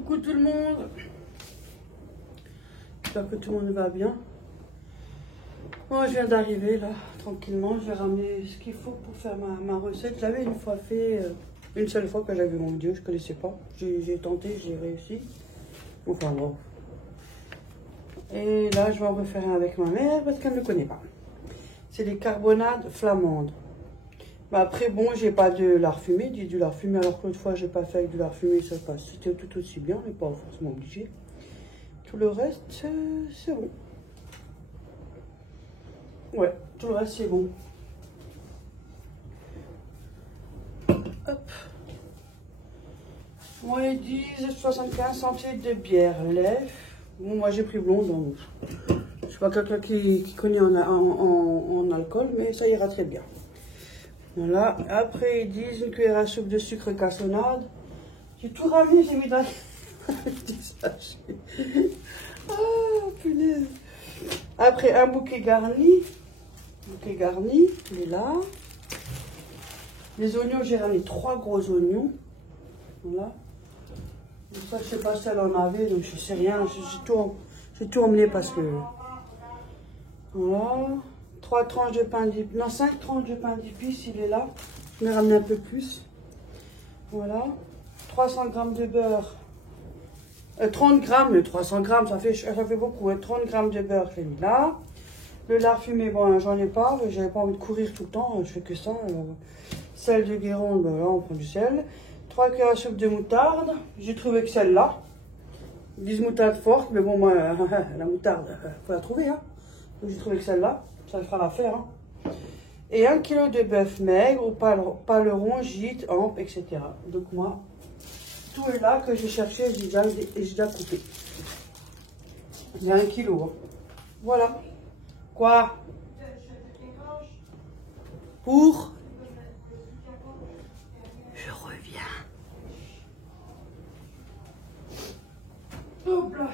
Coucou tout le monde. J'espère que tout le monde va bien. Moi, je viens d'arriver là, tranquillement. J'ai ramené ce qu'il faut pour faire ma recette. Je l'avais une fois fait, une seule fois que j'avais vu mon vidéo, je ne connaissais pas. J'ai tenté, j'ai réussi. Enfin bon. Et là, je vais en refaire un avec ma mère parce qu'elle ne me connaît pas. C'est les carbonades flamandes. Bah après, bon, j'ai pas de lard fumé, du lard fumé, alors que l'autre fois, j'ai pas fait avec du lard fumé, ça passe. C'était tout aussi bien, mais pas forcément obligé. Tout le reste, c'est bon. Ouais, tout le reste, c'est bon. Hop. Moi, ils disent 75 centilitres de bière, lève. Bon, moi, j'ai pris blonde, donc je suis pas quelqu'un qui connaît en alcool, mais ça ira très bien. Voilà, après ils disent une cuillère à soupe de sucre cassonade. J'ai tout ramené, j'ai mis dans des sachets. Ah, punaise. Après un bouquet garni. Il est là. Les oignons, j'ai ramené 3 gros oignons. Voilà. Donc ça, je sais pas si elle en avait, donc je sais rien. J'ai tout emmené parce que... Voilà. 3 tranches de pain d'épices, non 5 tranches de pain d'épices, il est là. Je vais ramener un peu plus. Voilà. 300 g de beurre. 30 grammes, le 300 grammes, ça fait beaucoup. Hein. 30 g de beurre, j'ai mis là. Le lard fumé, bon, j'en ai pas. J'avais pas envie de courir tout le temps, je fais que ça. Sel de Guérande, ben là, on prend du sel. 3 cuillères à soupe de moutarde. J'ai trouvé que celle-là. Ils disent moutarde forte, mais bon, moi, la moutarde, faut la trouver. Hein. J'ai trouvé que celle-là. Ça fera l'affaire. Hein. Et 1 kg de bœuf maigre, ou paleron, gîte, ample, etc. Donc moi, tout est là que j'ai cherché et j'ai déjà coupé. Il y a 1 kg. Hein. Voilà. Quoi? Pour? Je reviens. Hop là.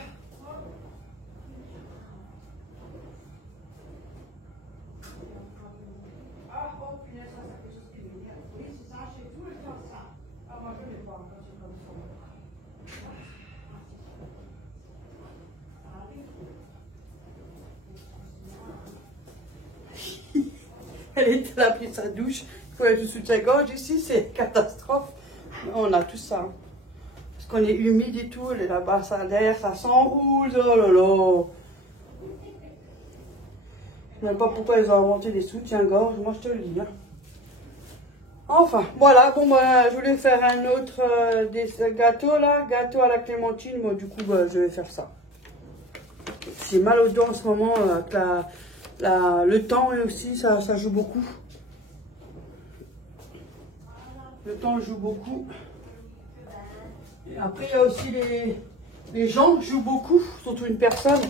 Elle a pris sa douche, il faut être sous sa gorge ici, c'est catastrophe. On a tout ça. Hein. Parce qu'on est humide et tout, là-bas, ça l'air, ça s'enroule, oh là là. Je ne sais pas pourquoi ils ont inventé des soutiens-gorge, moi je te le dis. Hein. Enfin, voilà, bon, bah, je voulais faire un autre des gâteaux là, gâteau à la clémentine, moi du coup, bah, je vais faire ça. J'ai mal aux dents en ce moment, le temps aussi, ça joue beaucoup. Le temps joue beaucoup. Et après, il y a aussi les gens jouent beaucoup, surtout une personne.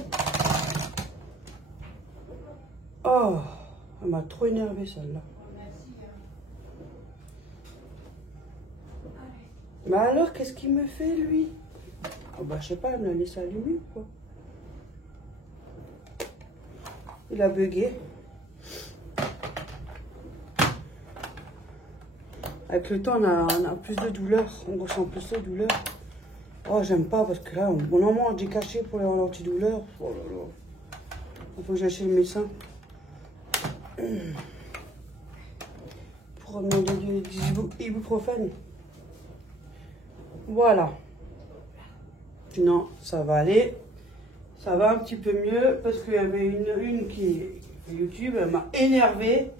Oh, elle m'a trop énervé celle-là. Mais alors, qu'est-ce qu'il me fait, lui? Oh, bah, je sais pas, elle me l'a laissé allumer, quoi. Il a bugué. Avec le temps, on a plus de douleur. On ressent plus de douleur. Oh, j'aime pas parce que là, on en mange des cachets pour les antidouleurs. Oh là là. Il faut que j'aille chez le médecin. Pour demander du ibuprofène. Voilà. Non, ça va aller. Ça va un petit peu mieux parce qu'il y avait une qui YouTube, elle m'a énervé.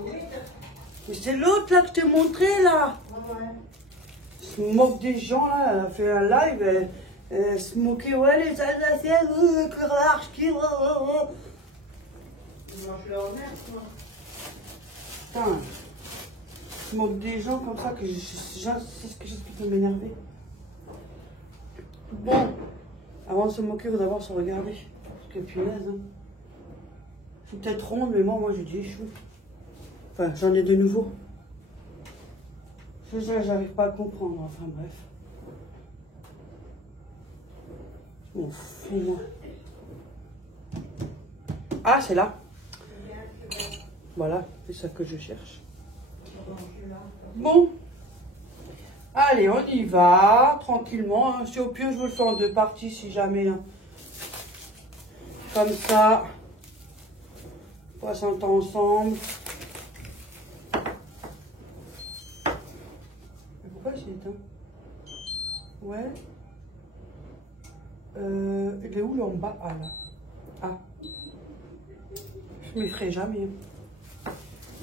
Mais c'est l'autre là que je t'ai montré là. Elle se moque des gens là, elle a fait un live, elle se moquait, ouais les Alsaciens, l'arche qui... Ils mangent leur merde quoi. Putain, elle se moque des gens comme ça que c'est ce que j'explique de m'énerver. Bon. Avant de se moquer, il faut d'abord se regarder. Parce que punaise, hein. Je suis peut-être ronde, mais moi j'ai dit échoué. Enfin, j'en ai de nouveau. C'est ça, j'arrive pas à comprendre. Enfin, bref. Je m'en fous, moi. Ah, c'est là. Voilà, c'est ça que je cherche. Bon. Allez, on y va, tranquillement. Hein. Si au pire, je vous le fais en deux parties, si jamais. Hein. Comme ça. On passe un temps ensemble. Mais pourquoi c'est éteint? Ouais. Il est où là en bas? Ah là. Ah. Je m'y ferai jamais.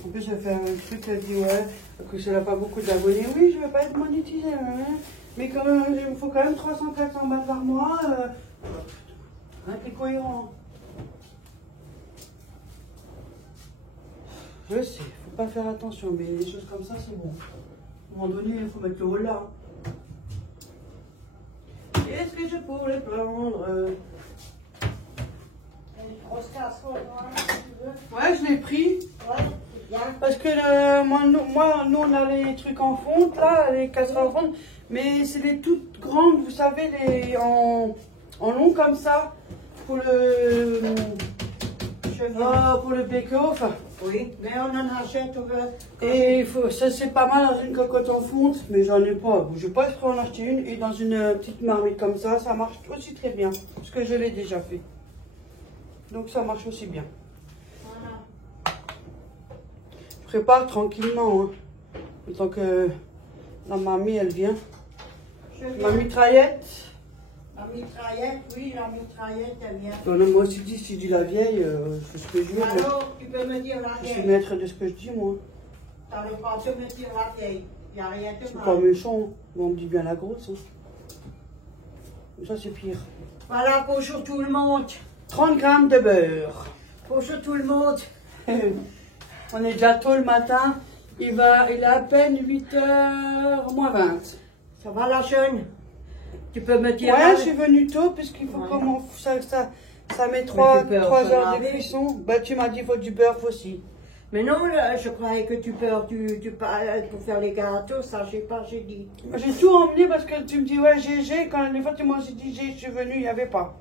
En plus, elle fait un truc, elle dit ouais, que ça n'a pas beaucoup d'abonnés. Oui, je ne vais pas être monétisée, hein, mais quand même, il me faut quand même 300-400 balles par mois. C'est cohérent. Je sais, il ne faut pas faire attention, mais les choses comme ça, c'est bon. À un moment donné, il faut mettre le haut là. Est-ce que je pourrais prendre Une grosse casserole, si tu veux. Ouais, je l'ai pris. Ouais, c'est bien. Parce que moi, nous, on a les trucs en fonte, là, les casseroles en fonte, mais c'est les toutes grandes, vous savez, les en long comme ça, pour le pour le bake-off. Oui, mais on en achète, on veut. Et ça, c'est pas mal dans une cocotte en fonte, mais j'en ai pas. Je vais pas exprès en acheter une, et dans une petite marmite comme ça marche aussi très bien, parce que je l'ai déjà fait. Donc ça marche aussi bien. Voilà. Je prépare tranquillement, hein. Tant que la mamie, elle vient. Ma mitraillette. La mitraillette, oui, la mitraillette, elle vient. Non, non, moi aussi, si je dis la vieille, je fais ce que je veux. Alors, tu peux me dire la Je suis vieille. maître de ce que je dis, moi. T'as le droit de me dire la vieille. Il n'y a rien de C'est pas mal. méchant, hein. On me dit bien la grosse. Hein. Ça, c'est pire. Voilà, bonjour tout le monde. 30 grammes de beurre. Bonjour tout le monde. On est déjà tôt le matin. Il est à peine 8h moins 20. Ça va la jeune? Tu peux me dire Ouais, je suis venue tôt puisqu'il faut Ouais. comment ça met 3 du beurre, heures ça de laver. cuisson. Bah, tu m'as dit il faut du beurre aussi. Mais non, je croyais que tu beurres pour faire les gâteaux, ça j'ai dit. J'ai tout emmené parce que tu me dis ouais GG, quand les fois tu m'as dit G, je suis venue, il n'y avait pas.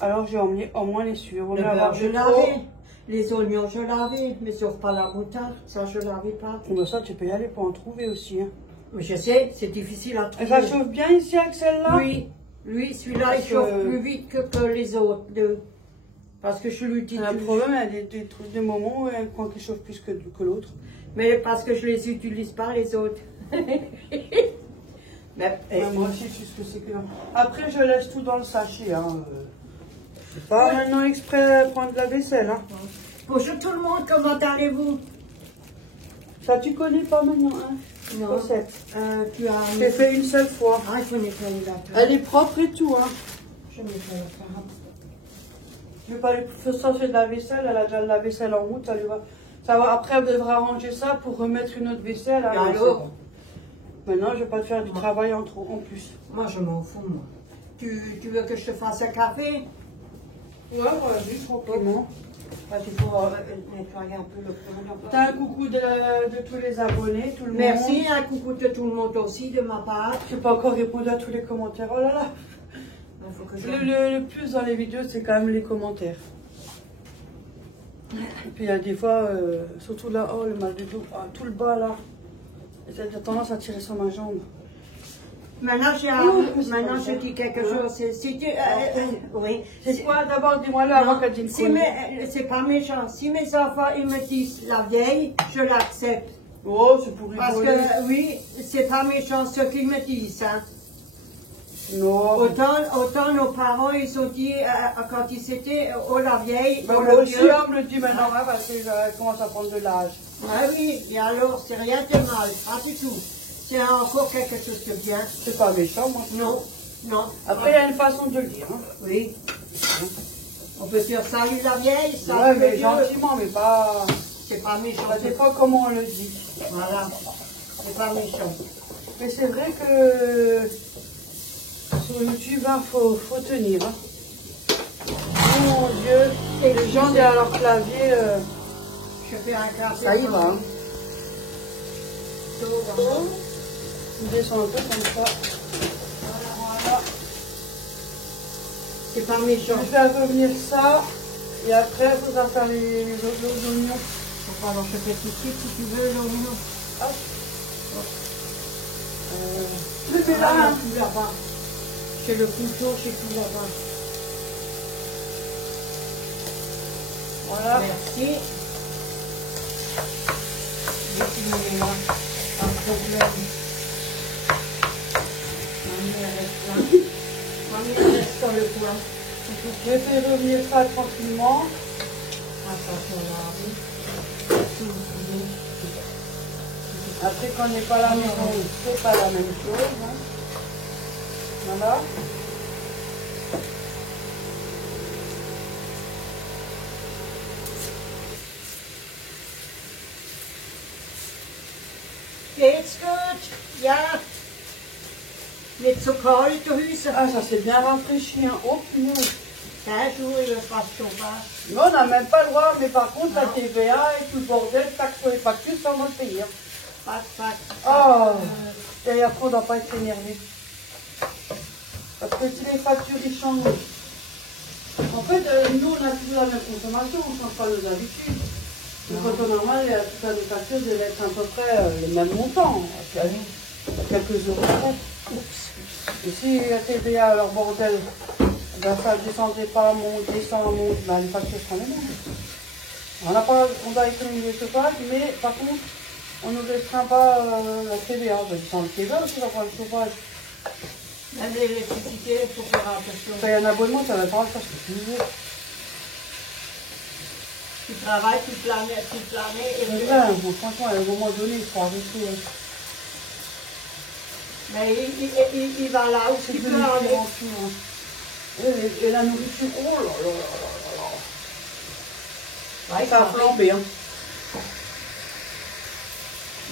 Alors j'ai emmené au moins les sueurs. Le beurre, je lavais. Les oignons, je lavais. Mais sauf pas la moutarde, ça je lavais pas. Bon, ça tu peux y aller pour en trouver aussi. Hein. Mais je sais, c'est difficile à Et trouver. ça chauffe bien ici avec celle-là? Oui, lui, celui-là, il Parce chauffe que- plus vite que les autres deux. Parce que je l'utilise. Le problème, il y a des trucs, des moments où elle croit qu'il chauffe plus que l'autre. Mais parce que je les utilise pas, les autres. Mais, Moi aussi, je sais ce que c'est que. Après, je laisse tout dans le sachet. Hein. Je fais pas maintenant exprès prendre la vaisselle. Hein. bonjour tout le monde, comment allez-vous? Ça, tu connais pas maintenant, hein? Non. Recette. Tu as. J'ai fait une seule fois. Ah, je n'ai pas eu la table. Elle est propre et tout, hein. Je n'ai pas eu la table. Je vais pas lui faire ça, fait de la vaisselle. Elle a déjà de la vaisselle en route. Ça va. Après, elle devra ranger ça pour remettre une autre vaisselle. Et Alors, alors? c'est bon. Maintenant, je vais pas te faire du travail en plus. Moi, je m'en fous, moi. Tu veux que je te fasse un café? Ouais, vas-y, tranquillement. Parce qu'il faut nettoyer un peu le fond. T'as un coucou de tous les abonnés, tout le monde. Merci, un coucou de tout le monde aussi, de ma part. Je n'ai pas encore répondu à tous les commentaires. Oh là là. Il faut que je... Le plus dans les vidéos, c'est quand même les commentaires. Et puis il y a des fois, surtout là, oh le mal de dos, ah, tout le bas là. J'ai tendance à tirer sur ma jambe. Maintenant, maintenant je dis quelque chose. Si tu, oui. C'est quoi d'abord, dis-moi là avant qu'elle dise Si c'est pas méchant. Si mes enfants ils me disent la vieille, je l'accepte. Oh, c'est pour Parce rigoler. que oui, c'est pas méchant ce qu'ils me disent. Hein. Non. Autant nos parents ils ont dit quand ils étaient oh la vieille, Bah, oh moi le aussi, vieux. on me le dit maintenant, hein, parce que je commence à prendre de l'âge. Ah oui, et alors c'est rien de mal, pas du tout. C'est encore quelque chose de bien. C'est pas méchant, moi. Non, non. Après, il y a une façon de le dire. Hein. Oui. On peut dire salut la vieille, Ouais, salut le mais vieux. gentiment, mais pas. C'est pas méchant. Ça dépend comment on le dit. Voilà. C'est pas méchant. Mais c'est vrai que sur YouTube, il faut tenir. Hein. Mon Dieu, et les gens derrière leur clavier, Je fais un café. ça y va. Hein. Voilà. On descend un peu comme ça. Voilà. C'est pas méchant. Je fais revenir ça. Et après, il faudra faire les autres oignons. Alors je fais tout de suite si tu veux l'oignon. Hop. Mais Ah, il y a là, tout là-bas. J'ai le couteau, j'ai tout là-bas. voilà. Merci. J'ai fini là. Pas de problème. Mamie, elle reste là. Mamie, elle reste dans le coin. Je vais faire revenir ça tranquillement. Attention là, oui. Après, quand on n'est pas à la maison, c'est pas la même chose. Hein. Voilà. Geht's gut? Ja. Nicht so kalt, Hüse. Ah, ça s'est bien rafraîchi. Hein. Oh, punaise. 15 jours, il fasse chauffage. Mais on n'a même pas le droit, mais par contre, la TVA et tout le bordel, taxe sur les factures, ça on va le payer. Hein. Pack. Oh, et après, on ne doit pas être énervé. Parce que si les factures, ils changent. En fait, nous, on a toujours la même consommation, on ne change pas nos habitudes. Donc, quand on est normal, toutes les factures devaient être à peu près le même montant. Quelques euros près. Et si la TVA, leur bordel, ben, ça ne descendrait pas, descend, ben, les factures seront les mêmes. On doit économiser le chauffage, mais par contre, on ne restreint pas la TVA. Ben, sans le TVA aussi, on va prendre le chauffage. Même l'électricité, il faut faire attention. Payer un abonnement, ça va pas faire ce que tu veux. Tu travailles toute l'année. C'est vrai, bon, franchement, à un moment donné, il faut arrêter. Hein. Mais il va là où C'est tu de peux aller. hein. Et la nourriture, oh là là là là. Ouais, Ça a flambé. Hein.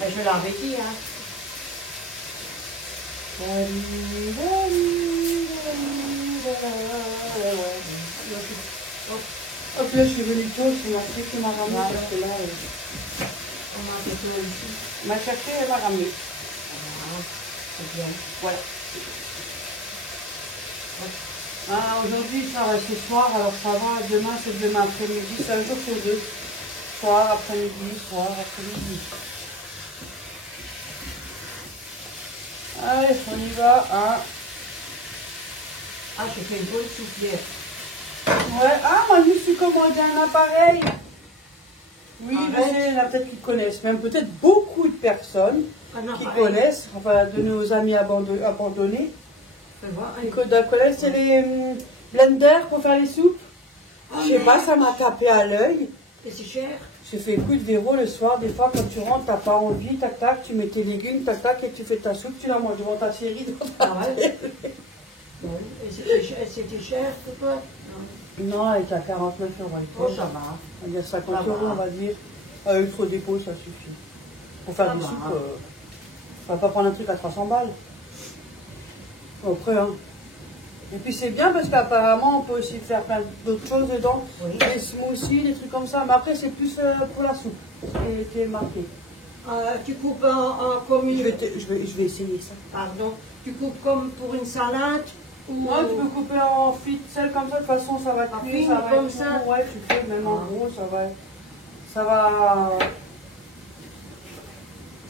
Mais je l'avais dit, hein. Hop là, je suis venue tôt, c'est ma fille qui m'a ramené parce que là, On a des choses ici. m'a cherché, elle m'a ramené. Ah, c'est bien. Voilà. Ah, aujourd'hui, ça va ce soir, alors ça va. Demain, c'est demain après-midi. C'est un jour sur deux. Soir, après-midi, soir, après-midi. Allez, on y va. Hein. Ah, j'ai fait une bonne soupière. Ouais. Ah, moi, je me suis commandé un appareil. Oui, Arrête. il y en a peut-être qui connaissent, même peut-être beaucoup de personnes Un qui appareil. connaissent, enfin, de nos amis abandonnés. Fais voir. Les codes d'alcool, c'est les blenders pour faire les soupes. Je sais pas, ça m'a tapé à l'œil. Et c'est cher. J'ai fait coup de Véro le soir, des fois quand tu rentres, t'as pas envie, tac tac, tu mets tes légumes, tac tac, et tu fais ta soupe, tu la manges devant ta série. Ah ouais. Et c'était cher pour toi? Non, elle est à 49 euros. Oh, ça va. On va dire 50 Ça va. euros, on va dire. Avec trop dépôt, ça suffit. Pour faire Ça des va. soupes, on va pas prendre un truc à 300 balles. Après, hein. Et puis c'est bien parce qu'apparemment, on peut aussi faire plein d'autres choses dedans. Oui. Des smoothies, des trucs comme ça. Mais après, c'est plus pour la soupe. Qui est marqué. Tu coupes en comme Je une... vais essayer ça. Pardon. Tu coupes comme pour une salade ou... Moi, tu peux couper en ficelle comme ça, de toute façon, ça va En cuire, fine, ça va comme être ça. tout. Ouais, tu fais même en Ah. gros, ça va Ça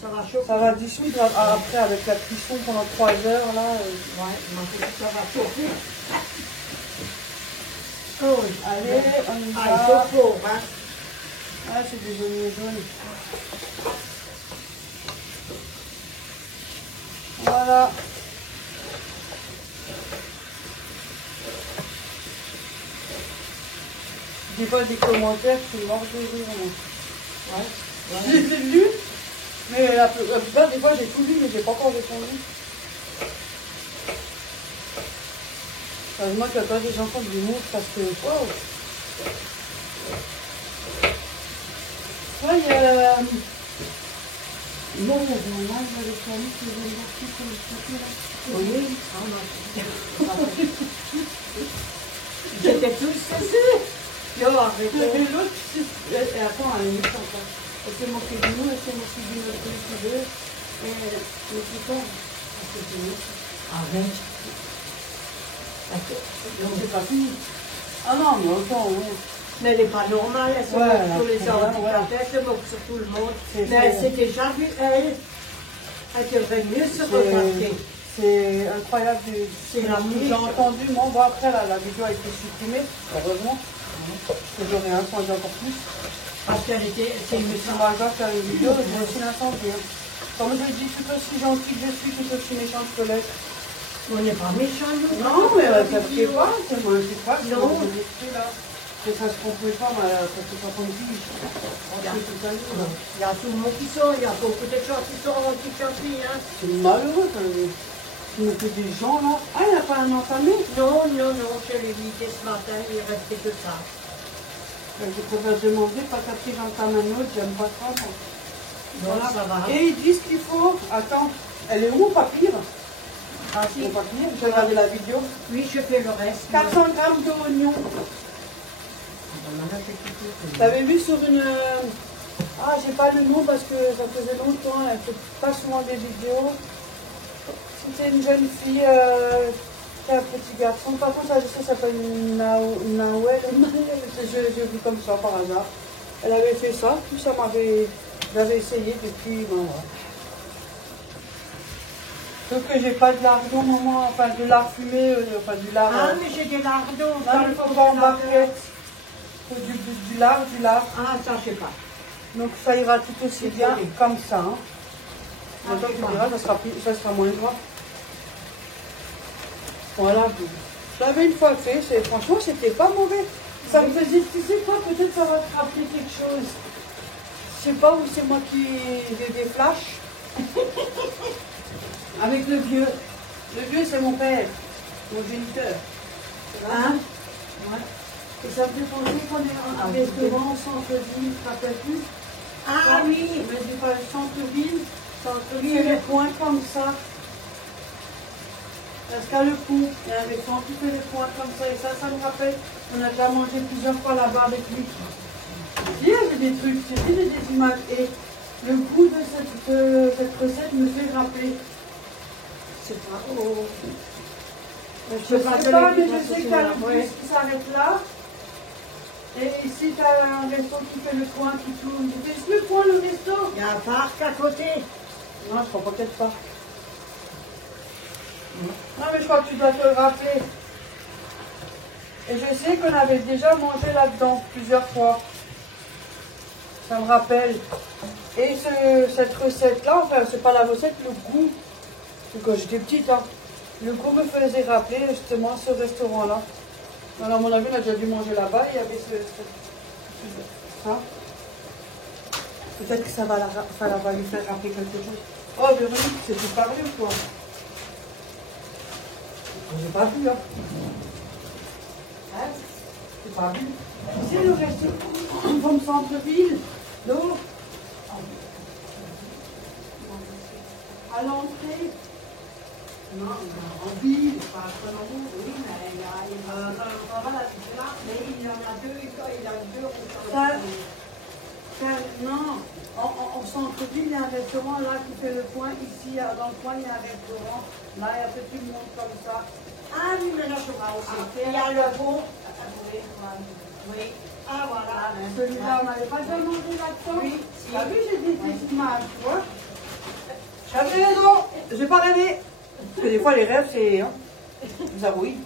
va chauffer. dissoudre après avec la cuisson pendant 3 heures, là. Ouais, moi je dis que ça va chauffer. Oh, oui. Allez, on y Ah, il va. faut fort, hein. Ah, c'est des oignons jaunes. Voilà. Des fois, des commentaires, je suis mort de rire. Moi. Ouais. Je les ai lus, mais la plupart des fois, j'ai tout lu, mais j'ai pas encore répondu. Moi, tu as pas des enfants de l'humour parce que... Wow. Ouais, il y a... Bon, il y avait un âge avec la famille qui veut marquer sur le papier là. Oui. Ah, non. J'étais tous cessés. Yo, arrêtez. Et l'autre, et attends, elle est méchante encore. Elle s'est moquée de nous, elle s'est moquée de notre deux. Et le plus tard, c'était méchant. Arrête. Donc c'est pas fini. Ah non, mais autant, oui. Mais elle n'est pas normale, elle se Ouais, moque sur les elle a- handicapés, elle se moque sur tout le monde. C'est Mais elle s'est déjà vue, elle devrait mieux se regarder. C'est incroyable. C'est la J'ai musique. entendu, moi, bon, après la vidéo a été supprimée, heureusement. Parce que j'aurais entendu encore plus. Parce qu'elle était, c'est une Si par exemple, tu as une vidéo, je vais aussi l'entendre. Comme je dis, tout aussi gentil que je suis, tout aussi méchant que je peux l'être. On n'est pas méchants, nous. Non, mais ça ne fait pas, c'est moi, je sais pas. Non. Que ça se comprend pas, mais ça fait pas comme dit. Il y a tout le monde qui sort, il y a beaucoup de gens qui sont anti-gentils, hein. C'est malheureux quand même. Il y a que des gens là. Ah, il n'y a pas un entamé. Non, je l'ai dit dès ce matin, il est resté que ça. Je préfère demander, pas qu'après j'entame un autre, j'aime pas ça. Moi. Non, ça va. Et ils disent qu'il faut. Attends, elle est où mon papier? Ah si, Mon papier, j'ai regardé la vidéo. oui, je fais le reste. 400 grammes d'oignons. T'avais vu sur une. Ah, j'ai pas le nom parce que ça faisait longtemps, elle fait pas souvent des vidéos. C'était une jeune fille qui a un petit garçon. Par contre, ça s'appelle Nawel. J'ai vu comme ça par hasard. Elle avait fait ça, tout ça j'avais essayé depuis. Ben, voilà. Sauf que j'ai pas de lardon, maman, enfin de lard fumé, enfin du lard. Ah, mais j'ai des lardons. Non, il faut pas en barquette. Faut du lard. Ah, ça, je sais pas. Donc ça ira tout aussi bien comme ça. Hein. Ah, Donc, d'accord. on verra, ça sera moins gras. Voilà. Je l'avais une fois fait, franchement c'était pas mauvais. Ça me faisait, tu sais quoi, peut-être ça va te rappeler quelque chose. Je sais pas, ou c'est moi qui ai des flashs. Avec le vieux. Le vieux c'est mon père, mon géniteur. Hein? Ouais. Et ça me fait penser qu'on est en restaurant au centre-ville, tu te rappelles plus? Ah oui. Je dis pas le centre-ville, c'est le coin comme ça. Parce qu'à le coup, il y avait son petit peu de coin comme ça, et ça me rappelle, on a déjà mangé plusieurs fois là-bas avec lui. Il y avait des trucs, c'était des images, et le goût de cette recette me fait rappeler. C'est pas. Oh. Je sais pas, mais je sais qu'il y a le bus qui s'arrête là. Et ici, tu as un resto qui fait le coin, qui tourne. C'est le coin, le resto? Il y a un parc à côté. Non, je crois pas qu'il y ait de parc. Non, mais je crois que tu dois te le rappeler. Et je sais qu'on avait déjà mangé là-dedans plusieurs fois. Ça me rappelle. Et cette recette-là, enfin, c'est pas la recette, le goût. Quand j'étais petite, hein, le goût me faisait rappeler justement ce restaurant-là. Alors, à mon avis, on a déjà dû manger là-bas. Il y avait ça. Peut-être que ça va lui faire rappeler quelque chose. Oh, Véronique, c'est tout parlé ou quoi? J'ai pas vu, hein. Hein? J'ai pas vu. C'est le restaurant comme centre-ville. Donc, à l'entrée. Non, en ville, pas à Strasbourg, oui, mais il y a mais il y en a deux, il y a deux. Non, en centre-ville, il y a un restaurant là qui fait le coin. Ici, dans le coin, il y a un restaurant. Là, il y a un petit monde comme ça. Ah oui, mais là, je vois aussi. Il y a le bon. Oui. Ah, voilà. Celui-là, on n'avait pas déjà mangé là-dedans? Oui. T'as vu, j'ai des petites images, tu vois? J'avais raison, j'ai pas rêvé. Parce que des fois, les rêves, c'est. Hein, vous avouez.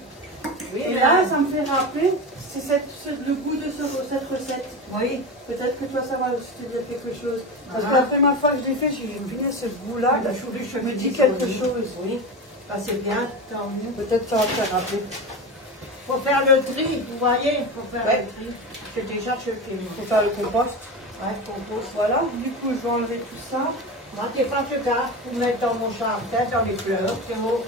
Oui, Et mais là, ça me fait rappeler, c'est le goût de cette recette. Oui. Peut-être que toi, ça va aussi te dire quelque chose. Parce Ah. que la première fois que je l'ai fait, j'ai vu ce goût-là, La chourie, je me dis quelque chose. Oui. Bah, c'est bien, tant mieux. Peut-être ça va te faire rappeler. Faut faire le tri, vous voyez, faut faire Ouais. le tri. J'ai déjà je le fais. Faut faire le compost. Ouais, compost. Voilà, du coup, je vais enlever tout ça. Moi, t'es pas ce cas, pour mettre dans mon jardin, dans les fleurs, c'est beau.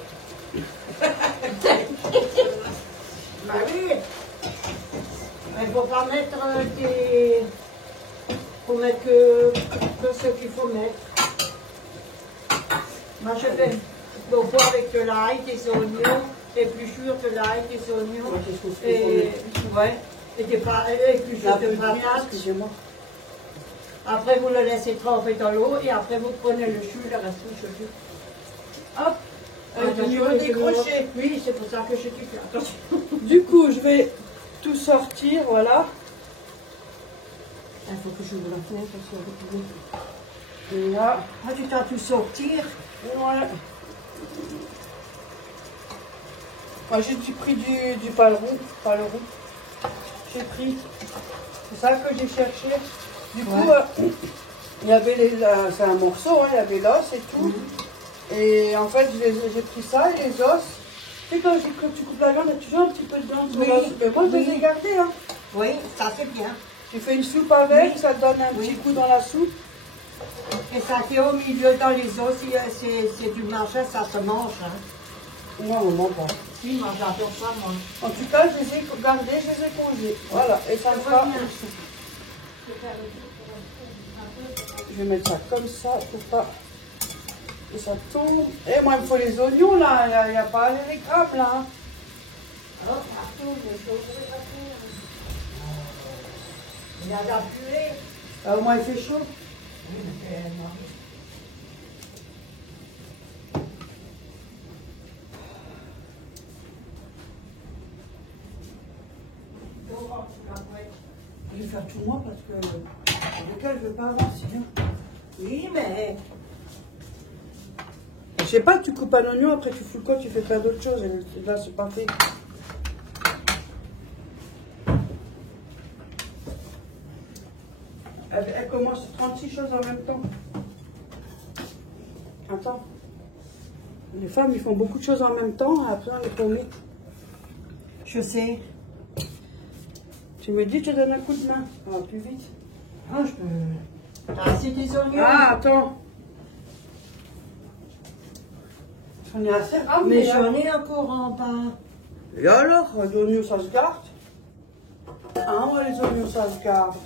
Bah oui. Il faut pas mettre des... Faut mettre que ce qu'il faut mettre. Moi, je fais au pot avec de l'ail, des oignons, épluchures de l'ail, des oignons, et, ouais, et des épluchures de patates. Excusez-moi. Après, vous le laissez tremper dans l'eau et après, vous prenez le chou, le reste du chou. Hop, Attention, des crochets. Oui, c'est pour ça que je dis que attention. Du coup, je vais tout sortir, voilà. Il faut que j'ouvre la fenêtre parce que Et là, ah, tu t'as tout sortir. voilà. Moi, j'ai pris du paleron. J'ai pris. C'est ça que j'ai cherché. Du coup, il y avait c'est un morceau, hein, il y avait l'os et tout. Et en fait, j'ai pris ça, les os. Tu sais, quand tu coupes la viande, il y a toujours un petit peu de viande sur l'os. Mais moi, je les ai gardés. Hein. Oui, ça c'est bien. Tu fais une soupe avec, ça te donne un petit coup dans la soupe. Et ça fait au milieu dans les os, c'est du machin, ça se mange. Hein. Non, maman, pas. Si, moi j'adore ça, moi. En tout cas, je les ai gardés, je les ai congés. Voilà, et ça me fera... Je vais mettre ça comme ça pour pas que ça tombe. Et moi, il me faut les oignons, là. Il n'y a pas les grammes, là. Oh, partout, mais je vais partout. Il y a de la purée. Ah, au moins, il fait chaud. Oui, mais non. Je vais faire tout moi parce que avec elle, je ne veux pas avancer. Hein. Oui, mais Je sais pas, tu coupes un oignon, après tu fous le quoi, tu fais plein d'autres choses. Et là, c'est pas fait. Elle commence 36 choses en même temps. Attends. Les femmes, ils font beaucoup de choses en même temps, après on les commet. je sais. Tu me dis, tu donnes un coup de main. Ça va plus vite. Ah, je peux. T'as assez des oignons? Ah, attends. J'en ai assez ramené. Mais j'en ai encore en bas. Et alors, les oignons, ça se garde. Ah, moi, les oignons, ça se garde.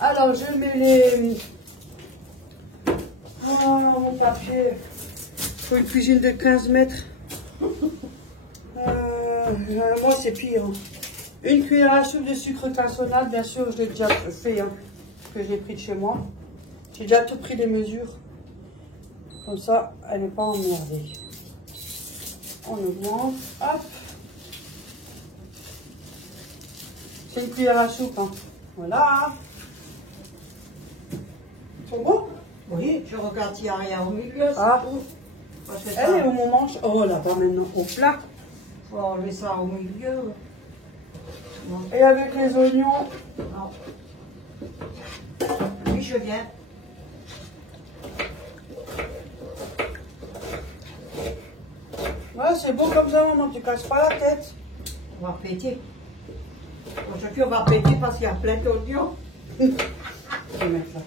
Alors, je mets les... Oh, mon papier. Il faut une cuisine de 15 mètres. Moi, c'est pire. Hein. Une cuillère à soupe de sucre cassonade, bien sûr, je l'ai déjà fait, hein, que j'ai pris de chez moi. J'ai déjà tout pris les mesures. Comme ça, elle n'est pas emmerdée. On augmente. Hop. C'est une cuillère à soupe. Hein. Voilà. C'est bon? Oui, je regarde s'il n'y a rien au milieu. Ah. Parce que Elle est au moment. Oh là-bas maintenant, au plat. faut enlever ça au milieu. Non. Et avec les oignons. Non. Oui, je viens. Ouais, c'est beau comme ça, maman, tu casses pas la tête. On va péter. Aujourd'hui, on va péter parce qu'il y a plein d'oignons. Je vais mettre là.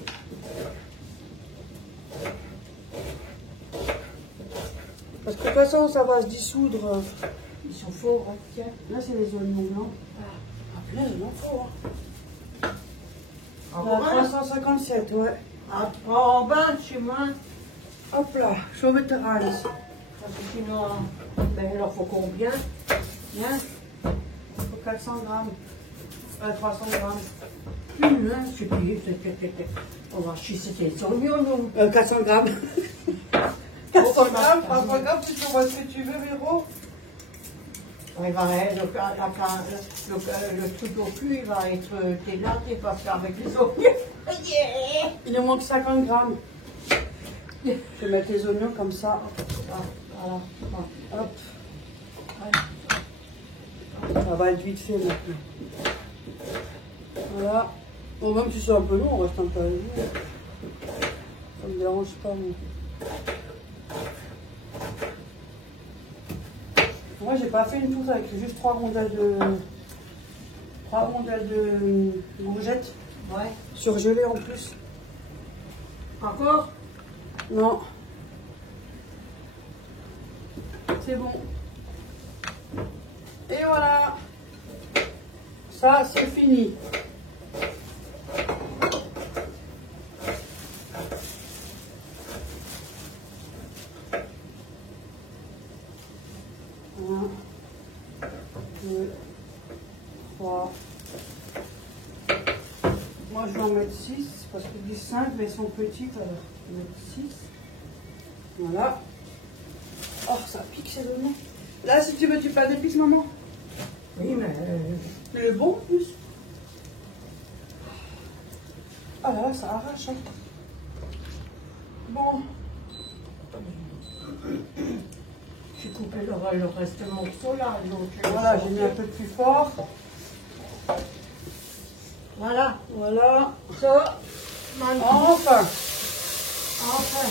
Parce que de toute façon, ça va se dissoudre. Ils sont forts, hein, tiens. Là, c'est les oignons blancs. Ah, plein, il en faut. Hein. Encore Là, un? 357, ouais. Ah, en bas, chez moi. Hop là, je suis au vétéran ici. Parce que sinon, ben, il leur faut combien? Hein? Il faut 400 grammes. 300 grammes. C'est payé, on va chisser ces oignons, nous. 400 grammes. 400 grammes, 300 grammes, tu peux voir ce que tu veux, Véro. Il va, le truc au cul, il va être délaté parce qu'avec les oignons. Il nous manque 50 grammes. Je vais mettre les oignons comme ça. Voilà. Hop. Ça va être vite fait maintenant. Voilà. Bon, même si c'est un peu long, on reste un peu à vue. Ça me dérange pas, moi. Moi, j'ai pas fait une tour avec juste 3 rondelles de courgettes. Ouais. Surgelées en plus. Encore? Non. C'est bon. Et voilà. Ça, c'est fini. Un, deux, trois. Moi, je vais en mettre 6 parce que 10, 5, mais elles sont petites. Alors, je vais mettre 6. Voilà. Oh, ça pique, ces oignons. Là, si tu veux, tu fais des pics, maman. Oui, mais. Le bon, en plus. Ah là, ça arrache. Hein. Bon. couper le reste de morceau là. Voilà, j'ai mis un peu plus fort. Voilà. Voilà. Ça, maintenant. Enfin, Enfin.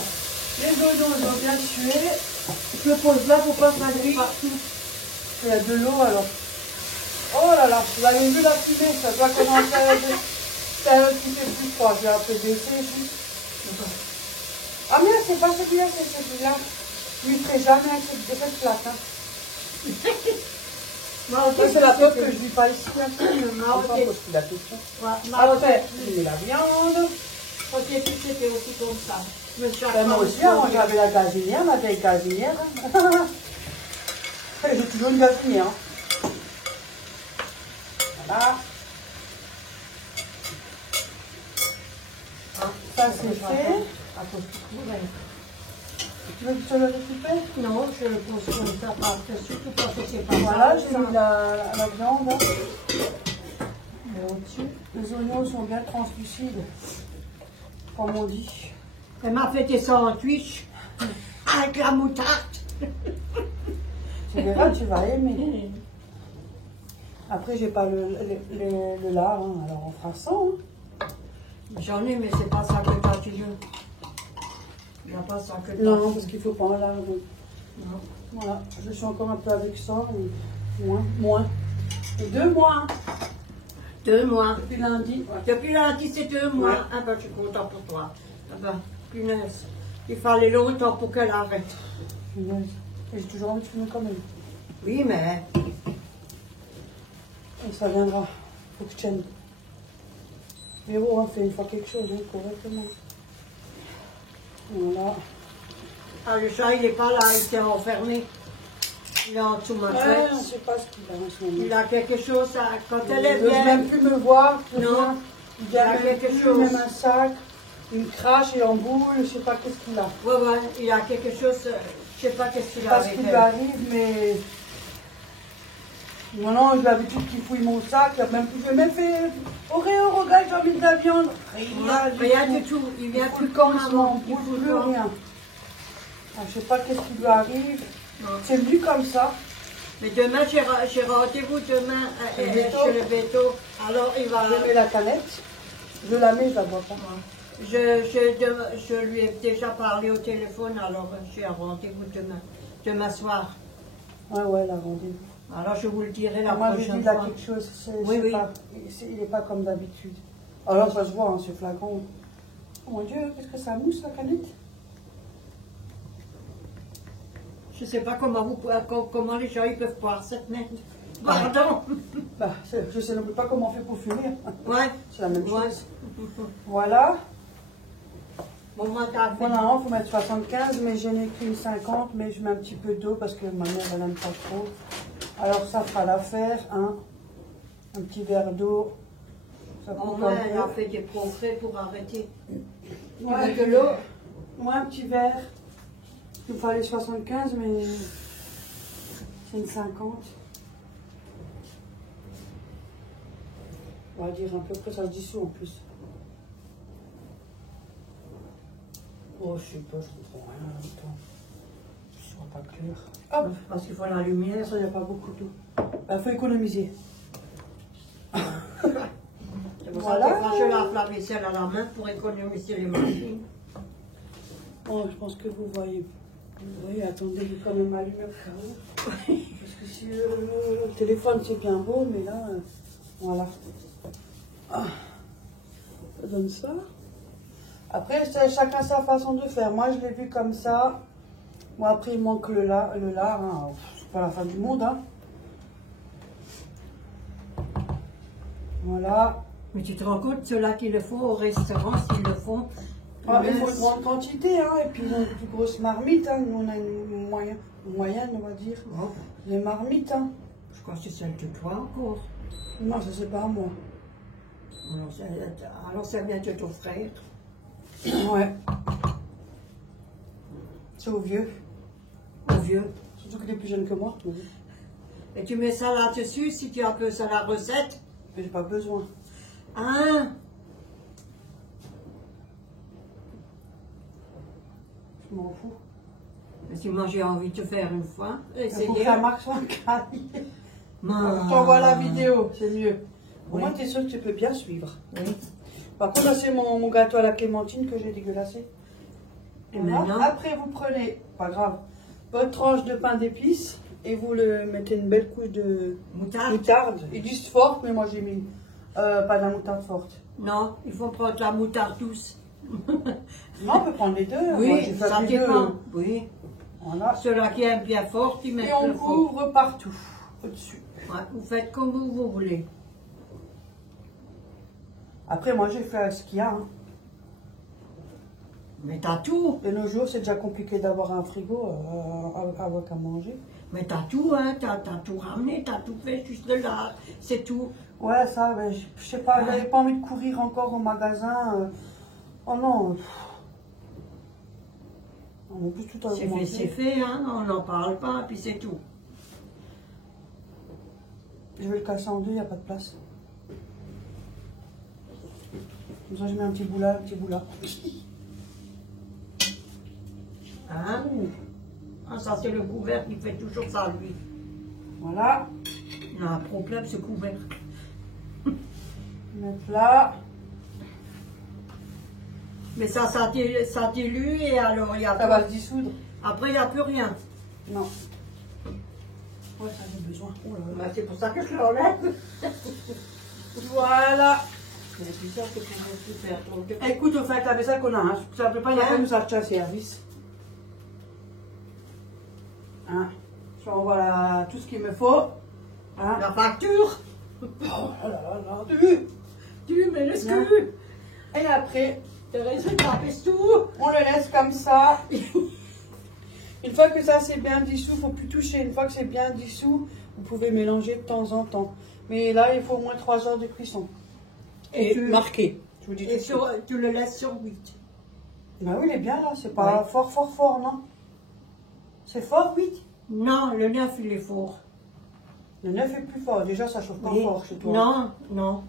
les oignons ils ont bien tué. Je le pose là, faut pas s'agir partout. Il y a de l'eau alors. Oh là là, vous avez vu la fumée, ça doit commencer à être plus froid. Je vais un peu baisser ici. Ah mais c'est pas celui-là, c'est celui-là. Je ne ferai jamais avec cette plaque. Hein. C'est la pote que je ne vis pas ici. Hein. On s'en pose plus la question. Après, je mets la viande. Quand j'étais petit, c'était aussi comme ça. Moi aussi, avant j'avais la gazinière, ma vieille gazinière. Hein. J'ai toujours une gazinière. Hein. Voilà. Ça c'est fait. Tu veux que je te le récupère? Non, je le pose comme ça par-dessus, tout parce que c'est pas voilà, ça. j'ai mis la viande. Et au-dessus, les oignons sont bien translucides, comme on dit. Elle m'a fait des sandwichs avec la moutarde. Tu verras, tu vas aimer. Après, j'ai pas le lard, hein, alors on fera ça. Hein. J'en ai, mais c'est pas ça que toi tu veux. Il n'y a pas ça que toi. Non, parce qu'il faut pas un lard. Donc. Non. Voilà, je suis encore un peu avec ça. Moins. Et 2 mois. Hein. 2 mois. Depuis lundi. Ouais. Depuis lundi, c'est 2 mois. Ouais. Ah ben, je suis content pour toi. Ah ben, punaise. Il fallait longtemps pour qu'elle arrête. Punaise. Et j'ai toujours envie de fumer quand même. Oui, mais... Et ça viendra. Faut que je tienne. Véro, on fait une fois quelque chose, hein, correctement. Voilà. Ah, le chat, il n'est pas là, il s'est enfermé. Il est en dessous de ma tête. On ne sait pas ce qu'il a en ce moment. Il a quelque chose, quand elle Il est ne veut bien... même plus me voir. Non. Il vient Il a même quelque plus, chose. même un sac. Il crache et en boule, je ne sais pas qu'est-ce qu'il a. Ouais, il a quelque chose, je ne sais pas qu'est-ce qu'il Je a ne sais pas ce avec qui lui elle. arrive, mais... Non, j'ai l'habitude qu'il fouille mon sac. J'ai même fait... Auréo, regarde, j'ai mis de la viande. Rien du tout, il vient plus comme avant. Il ne fout plus rien. Je ne sais pas qu'est-ce qui lui arrive. Non. C'est venu comme ça. Mais demain, j'ai rendez-vous demain Chez le chez béto. le béto. Alors, il va... Je mets la canette. Je la mets, je la bois pas. Je lui ai déjà parlé au téléphone, alors j'ai un rendez-vous demain soir. Ouais, la rendez-vous. Alors, je vous le dirai la Moi, je dis prochaine il a fois. quelque chose. Oui. Il n'est pas comme d'habitude. Alors, ça se voit, hein, c'est flagrant. Oh mon Dieu, qu'est-ce que ça mousse, la canette? Je ne sais pas comment les gens ils peuvent boire cette merde. Pardon. Je ne sais non plus pas comment on fait pour fumer. Ouais. C'est la même Ouais. chose. Voilà. Bon, moi, t'as fait... Normalement, il faut mettre 75, mais je n'ai qu'une 50, mais je mets un petit peu d'eau parce que ma mère, elle n'aime pas trop. Alors, ça fera l'affaire, hein. Un petit verre d'eau. Ça Au coupe moins, un elle peu. a fait des progrès pour arrêter. Ouais, Tu veux de l'eau? Moi, un petit verre. Il me fallait 75, mais c'est une 50. On va dire à peu près, ça se dissout en plus. Oh, je sais pas, je comprends rien en même temps. Je ne vois pas clair. Hop, Parce qu'il faut la lumière. ça, il n'y a pas beaucoup d'eau. Il faut économiser. C'est pour Voilà. ça que je lave la vaisselle à la main pour économiser les machines. Oh, je pense que vous voyez. Oui, attendez, je vais quand même allumer au cas où. Parce que si le téléphone c'est bien beau, mais là, voilà. Ah, ça donne ça. Après, c'est chacun sa façon de faire. Moi, je l'ai vu comme ça. Moi, après, il manque le lard. Hein. C'est pas la fin du monde. Hein. Voilà. Mais tu te rends compte, ceux-là qui le font au restaurant, s'ils le font. Ah, il faut une grande quantité, hein, et puis ils ont une plus grosse marmite, hein. Nous on a une moyenne, on va dire. Oh, Les marmites, hein. je crois que c'est celle de toi encore. Non, ça c'est pas à moi. Alors ça vient de ton frère. Ouais. C'est au vieux. Au vieux. Surtout qu'il est plus jeune que moi. Oui. Et tu mets ça là-dessus si tu as que ça la recette. Mais j'ai pas besoin. Hein? Je m'en fous. Si moi j'ai envie de faire une fois, Il faut essayer. que la marque soit caille. Ma- Je t'envoie la vidéo, c'est mieux. Au Oui. moins, tu es sûr que tu peux bien suivre. Oui. Par contre, là, c'est mon gâteau à la clémentine que j'ai dégueulassé. Et Voilà. maintenant, Après, vous prenez, pas grave, votre tranche de pain d'épices et vous le mettez une belle couche de moutarde. moutarde. Ils disent forte, mais moi j'ai mis pas de la moutarde forte. Non, il faut prendre la moutarde douce. Non, on peut prendre les deux. Moi, Oui, j'ai fait ça les deux. dépend. Oui. Voilà. Ceux-là qui aiment bien fort, ils mettent Et on le fort. couvre partout, au-dessus. Ouais, vous faites comme vous voulez. Après, moi j'ai fait ce qu'il y a. Hein. Mais t'as tout. De nos jours, c'est déjà compliqué d'avoir un frigo avoir qu'à manger. Mais t'as tout, hein. T'as tout ramené, t'as tout fait juste de là. C'est tout. Ouais, ça, mais je sais pas, j'avais pas envie de courir encore au magasin. Oh non. En plus, tout a C'est augmenté. fait, hein. On n'en parle pas, puis c'est tout. Je vais le casser en deux, il n'y a pas de place. Comme ça, je mets un petit bout là, un petit bout là. Hein? Ah, ça, c'est le couvercle qui fait toujours ça, lui. Voilà. Il a un problème, ce couvercle. Mettre là. Mais ça dilue et alors il y a Ça va se dissoudre. Après, il n'y a plus rien. Non. Ouais, ça j'ai besoin. Oh là là. Ben, c'est pour ça que je l'enlève. Voilà. C'est bizarre que tu vas faire. Donc, Écoute, au fait, la vaisselle qu'on a, hein, ça ne peut pas nous acheter un service. Hein. Je envoie tout ce qu'il me faut. Hein. la facture. Oh là là là, Tu mets le Bien. scu. Et après, Thérèse, ça pèse tout. on le laisse comme ça. Une fois que ça c'est bien dissous, il ne faut plus toucher. Une fois que c'est bien dissous, vous pouvez mélanger de temps en temps. Mais là, il faut au moins 3 heures de cuisson. Et marqué. Je vous dis tout Et de suite. tu le laisses sur 8. Bah oui, il est bien là. C'est pas Ouais. fort, non? C'est fort, 8? Non, le 9, il est fort. Le 9 est plus fort. Déjà, ça chauffe pas Oui. fort chez toi. Non, non.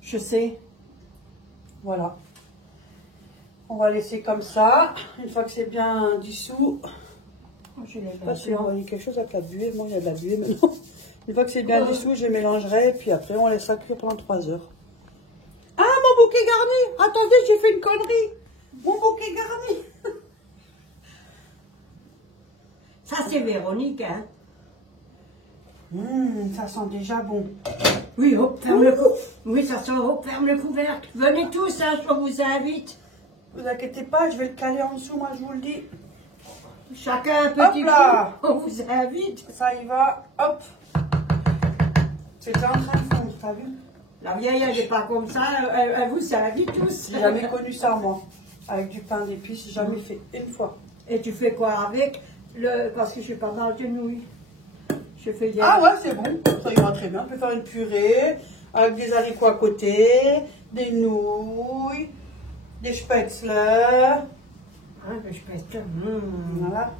Je sais. Voilà. On va laisser comme ça. Une fois que c'est bien dissous. Je l'ai Je sais pas si on va quelque chose avec la buée. Moi, il y a de la buée maintenant. Une fois que c'est bien dissous, je mélangerai. Puis après, on laissera cuire pendant 3 heures. Ah, mon bouquet garni! Attendez, j'ai fait une connerie. Mon bouquet garni. Ça, c'est Véronique, hein. Ça sent déjà bon. Oui, hop, ferme le couvercle. Oui, ça sent, hop, ferme le couvercle. Venez tous, hein, je vous invite. Vous inquiétez pas, je vais le caler en dessous, moi, je vous le dis. Chacun un petit Hop là. coup. On vous invite. Ça y va, hop. C'était en train de fondre, t'as vu? La vieille, elle n'est pas comme ça, elle vous invite tous. J'ai jamais connu ça, moi. Avec du pain d'épices, j'ai jamais fait une fois. Et tu fais quoi avec parce que je fais pas mal de nouilles. Je fais des... Ah ouais, c'est bon, ça ira très bien. On peut faire une purée avec des haricots à côté, des nouilles, des spätzle. Ah, le spätzle. Voilà.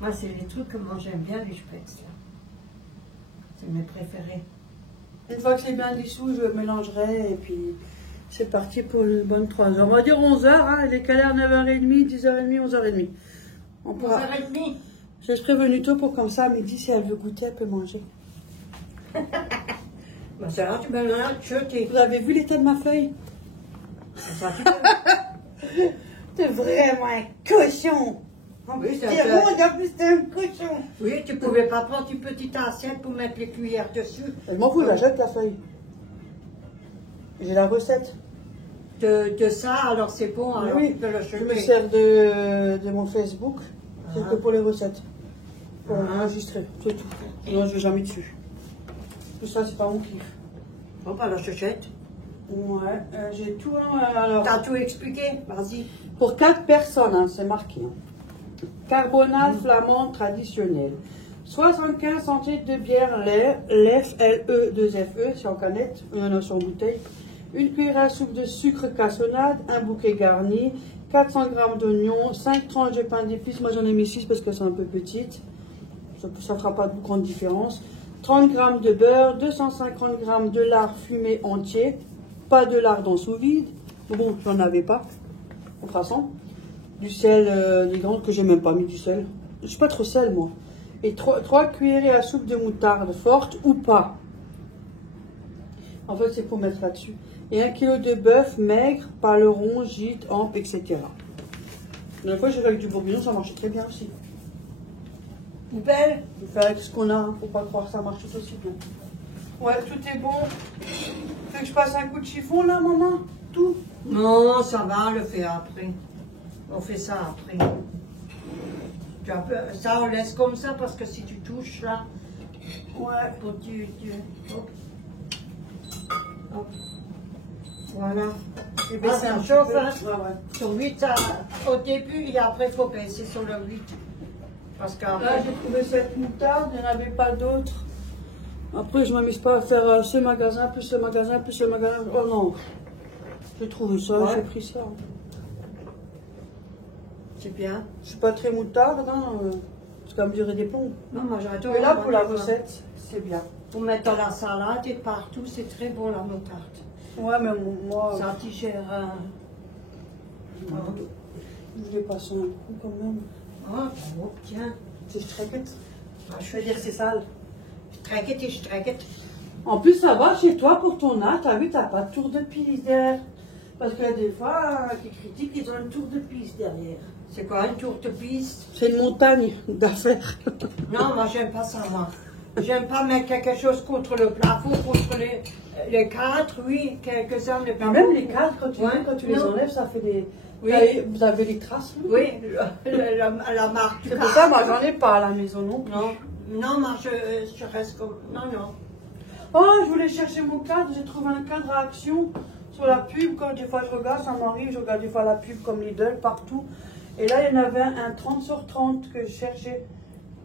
Moi, c'est les trucs que moi j'aime bien, les spätzle. C'est mes préférés. Une fois que c'est bien dissous, je mélangerai et puis c'est parti pour une bonne 3 heures. On va dire 11 heures, hein, elle est calée à 9h30, 10h30, 11h30. On pourra... 11h30. J'ai prévenu tôt pour comme ça, à midi, si elle veut goûter, elle peut manger. Bah, ça va, tu peux le jeter. Vous avez vu l'état de ma feuille? Ça, tu peux... C'est vraiment un cochon. Oui, c'est C'est un peu- bon, en plus c'est un cochon. Oui, tu pouvais pas prendre une petite assiette pour mettre les cuillères dessus. Je m'en fous, j'achète la feuille. J'ai la recette. De ça, alors c'est bon, alors Oui, tu peux le je me jeter. sers de mon Facebook. C'est Ah. que pour les recettes. Pour Ah. enregistrer, c'est tout. Sinon, je vais jamais dessus. Tout ça, c'est pas mon kiff. Bon, bah, alors je jette. Ouais, j'ai tout. Alors, T'as tout expliqué, vas-y. pour 4 personnes, hein, c'est marqué. Hein. Carbonade flamande traditionnelle. 75 centilitres de bière LEF, LE2FE, c'est en canette, sur bouteille. Une cuillère à soupe de sucre cassonade, un bouquet garni, 400 g d'oignons, 5 tranches de pain d'épices. Moi j'en ai mis 6 parce que c'est un peu petite. Ça ne fera pas de grande différence. 30 g de beurre, 250 g de lard fumé entier. Pas de lard dans sous vide. Bon, j'en avais pas. De toute façon. Du sel, des grandes que j'ai même pas mis du sel. je suis pas trop sel moi. Et 3 cuillerées à soupe de moutarde forte ou pas. En fait, c'est pour mettre là-dessus. Et 1 kg de bœuf maigre, paleron, gîte, ample, etc. La dernière fois, j'ai fait avec du bourguignon, ça marchait très bien aussi. Poubelle. On fait avec ce qu'on a, hein. Faut pas croire que ça marche tout aussi bien. Ouais, tout est bon. Tu veux que je passe un coup de chiffon là, maman? Tout? Non, ça va, on le fait après. On fait ça après. Ça, on laisse comme ça parce que si tu touches là, Ouais. hop. Hop. Voilà. Et bien, c'est ça un chauffe, peu. hein. Ouais. Sur 8, ça, au début, et après, il faut baisser sur le 8. Parce Là, qu'après, j'ai trouvé cette moutarde, il n'y en avait pas d'autres. Après, je ne m'amuse pas à faire ce magasin, plus ce magasin, plus ce magasin. Oh non. J'ai trouvé ça, Ouais. j'ai pris ça. c'est bien. Je suis pas très moutarde, hein. C'est comme durer des plombs. Non, moi j'adore. Mais là, pour la Moi, recette, c'est bien. pour mettre dans la salade et partout, c'est très bon la moutarde. Ouais, mais moi, Ça digère. je voulais passer un coup quand même. Oh, tiens. C'est strecket. Ah, Je veux dire, c'est sale. Strecket et strecket. En plus, ça va chez toi pour ton âge, t'as vu, t'as pas de tour de piste derrière. Parce qu'il y a des fois qui critiquent, ils ont une tour de piste derrière. C'est quoi une tour de piste? C'est une montagne d'affaires. Non, moi j'aime pas ça, moi. J'aime pas mettre quelque chose contre le plafond, contre les cadres, oui, quelques-uns, mais pas Même beaucoup. les cadres, quand tu les non. enlèves, ça fait des. Oui. Vous avez des traces? Oui, la marque du C'est pour cadre. ça, moi, j'en ai pas à la maison non plus. Non, moi je reste comme. Non. Oh, je voulais chercher mon cadre, j'ai trouvé un cadre à action sur la pub. Quand des fois je regarde, ça m'arrive, je regarde des fois la pub comme Lidl partout. Et là, il y en avait un 30 sur 30 que je cherchais.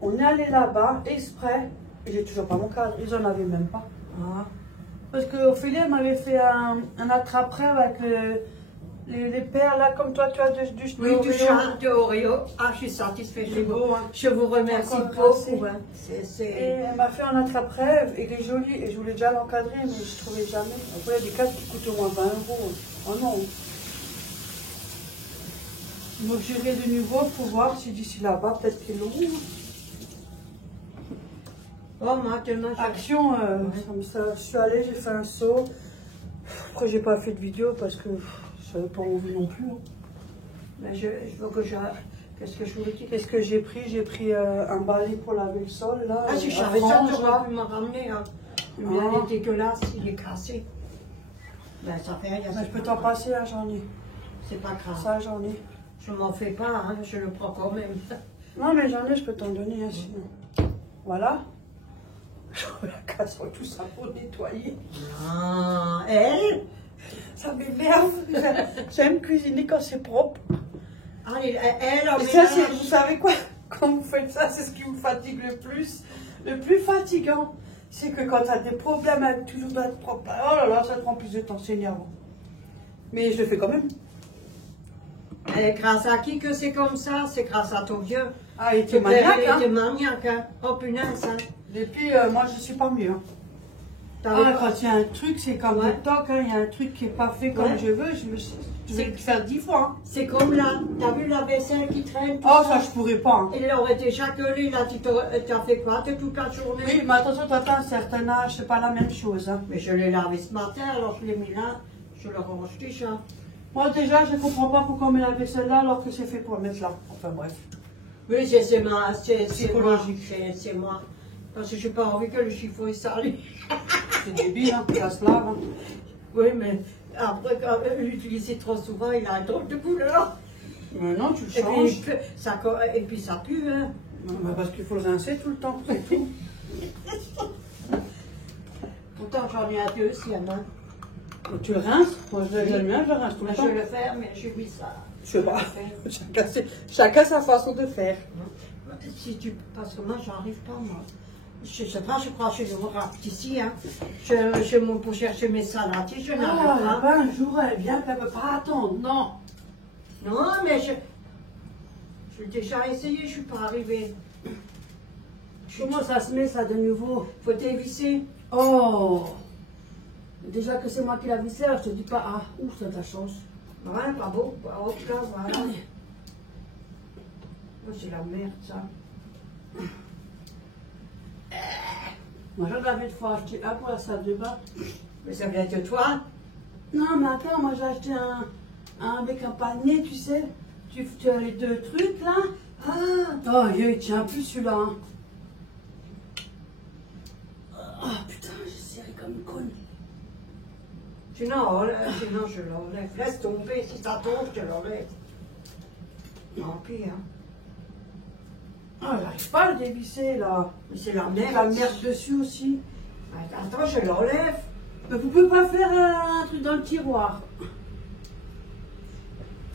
On est allé là-bas, exprès, et j'ai toujours pas mon cadre, ils en avaient même pas. Ah. Parce qu'Ophélie, elle m'avait fait un attrape-rêve avec les perles là, comme toi tu as du Oui, Oreo. du chat de Oreo. Ah, je suis satisfaite. C'est beau, hein. Je vous remercie Encore rincé. beaucoup. Hein. Et elle m'a fait un attrape-rêve, et il est joli, et je voulais déjà l'encadrer, mais je ne trouvais jamais. Après, il y a des cadres qui coûtent au moins 20 euros. Oh non. Donc j'irai de nouveau pour voir si d'ici là-bas, peut-être qu'ils l'auront. Oh, moi, tellement Action, je suis allée, j'ai fait un saut. Après, j'ai pas fait de vidéo parce que je n'avais pas envie non plus. Hein. Mais je veux que je. Qu'est-ce que je voulais dire? Qu'est-ce que j'ai pris? J'ai pris un balai pour laver le sol. Là, Ah, si à j'avais ça, frange, j'aurais là. pu m'en ramener. Hein. Mais Ah. il est dégueulasse, il est cassé. Ben, ça fait rien. Mais je peux t'en passer, hein, j'en ai. C'est pas grave. Ça, j'en ai. Je m'en fais pas, hein, je le prends quand même. Non, mais j'en ai, je peux t'en donner, hein, sinon. Voilà. Je la casserole, tout ça pour nettoyer. Ah, elle? Ça m'énerve. J'aime cuisiner quand c'est propre. Ah, elle en Et ça, ménage. vous savez quoi? Quand vous faites ça, c'est ce qui vous fatigue le plus. Le plus fatigant, c'est que quand tu as des problèmes avec toujours d'être propre, oh là là, ça te prend plus de temps, c'est énervant. Mais je le fais quand même. Et grâce à qui que c'est comme ça? C'est grâce à ton vieux. Ah, il était maniaque, Il était hein? maniaque, hein? Oh punaise, hein? Depuis, moi, je suis pas mieux. Hein. T'avais Ah, pas- quand il y a un truc, c'est comme Ouais. le toc, hein, il y a un truc qui n'est pas fait comme Ouais. je veux, je vais le faire 10 fois. Hein. C'est comme là, t'as vu la vaisselle qui traîne? Tout Oh, ça, je pourrais pas. Hein. Il aurait déjà gueulé, il a dit, t'as fait quoi toute la journée? Oui, mais attention, toi, t'as un certain âge, c'est pas la même chose. Hein. Mais je l'ai lavé ce matin, alors je l'ai mis là, je le range déjà. Moi, déjà, je comprends pas pourquoi on met la vaisselle là alors que c'est fait pour la mettre là. Enfin, bref. Oui, c'est moi, Psychologique. c'est moi. Parce que j'ai pas envie que le chiffon est salé. C'est débile, hein, ça se lave. Hein. Oui, mais après, quand l'utiliser trop souvent, il a un drôle de couleur. Mais non, tu le Et changes. puis, et puis ça pue, hein. Non, mais parce qu'il faut le rincer tout le temps, c'est tout. Pourtant, j'en ai un deuxième, hein. Et tu le rinces? Moi, je le mien, je le rince tout le Mais temps. je vais le faire, mais j'ai mis ça. Je sais pas. Chacun sa façon de faire. Si tu, parce que moi, j'arrive pas, moi. Je sais pas, je crois que je me rate ici, hein. Je monte pour chercher mes saladiers, je n'arrive Ah, pas. ben, un jour, elle vient, elle ne peut pas attendre. Non. Non, mais je l'ai déjà essayé, je suis pas arrivée. Comment ça se met, ça, de nouveau? Faut dévisser. Oh. Déjà que c'est moi qui la vissé, je te dis pas, ah, ouf, ça ta chance. Ouais, pas beau. En tout cas, voilà. Oh, c'est la merde, ça. Moi, j'en avais fois acheté un pour la salle de bain. Mais ça vient de toi. Non, mais attends, moi j'ai acheté un avec un panier, tu sais. Tu as les deux trucs là. Ah, Oh, il tient plus celui-là. Hein. Oh putain, j'ai serré comme une conne. sinon je l'enlève. Laisse tomber, si ça tombe, je l'enlève. Non, pire. Hein. Oh, j'arrive pas à le dévisser là. Mais c'est la Avec merde. la merde dessus aussi. Attends, je l'enlève. Mais vous pouvez pas faire un truc dans le tiroir.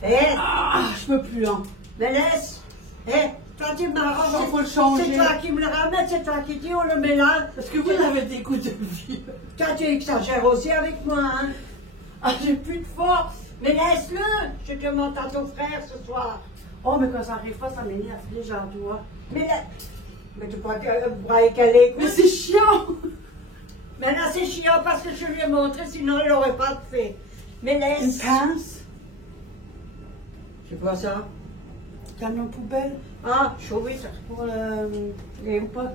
Eh, Ah, je peux plus hein. mais laisse. Eh, toi tu m'arranges. Il faut le changer. C'est toi qui me le ramène, c'est toi qui dis on le met là. Parce que vous avez des coups de vie. Toi tu exagères aussi avec moi, hein. Ah, j'ai plus de force. Mais laisse-le. Je demande à ton frère ce soir. Oh, mais quand ça arrive pas, ça m'énerve déjà, tu vois. Mais tu crois qu'elle est. Mais c'est chiant. Mais là c'est chiant parce que je lui ai montré, sinon il n'aurait pas fait. Mais Une laisse. pince, C'est quoi ça? camion poubelle, Ah, chauffeur. pour le... Et- ou pas.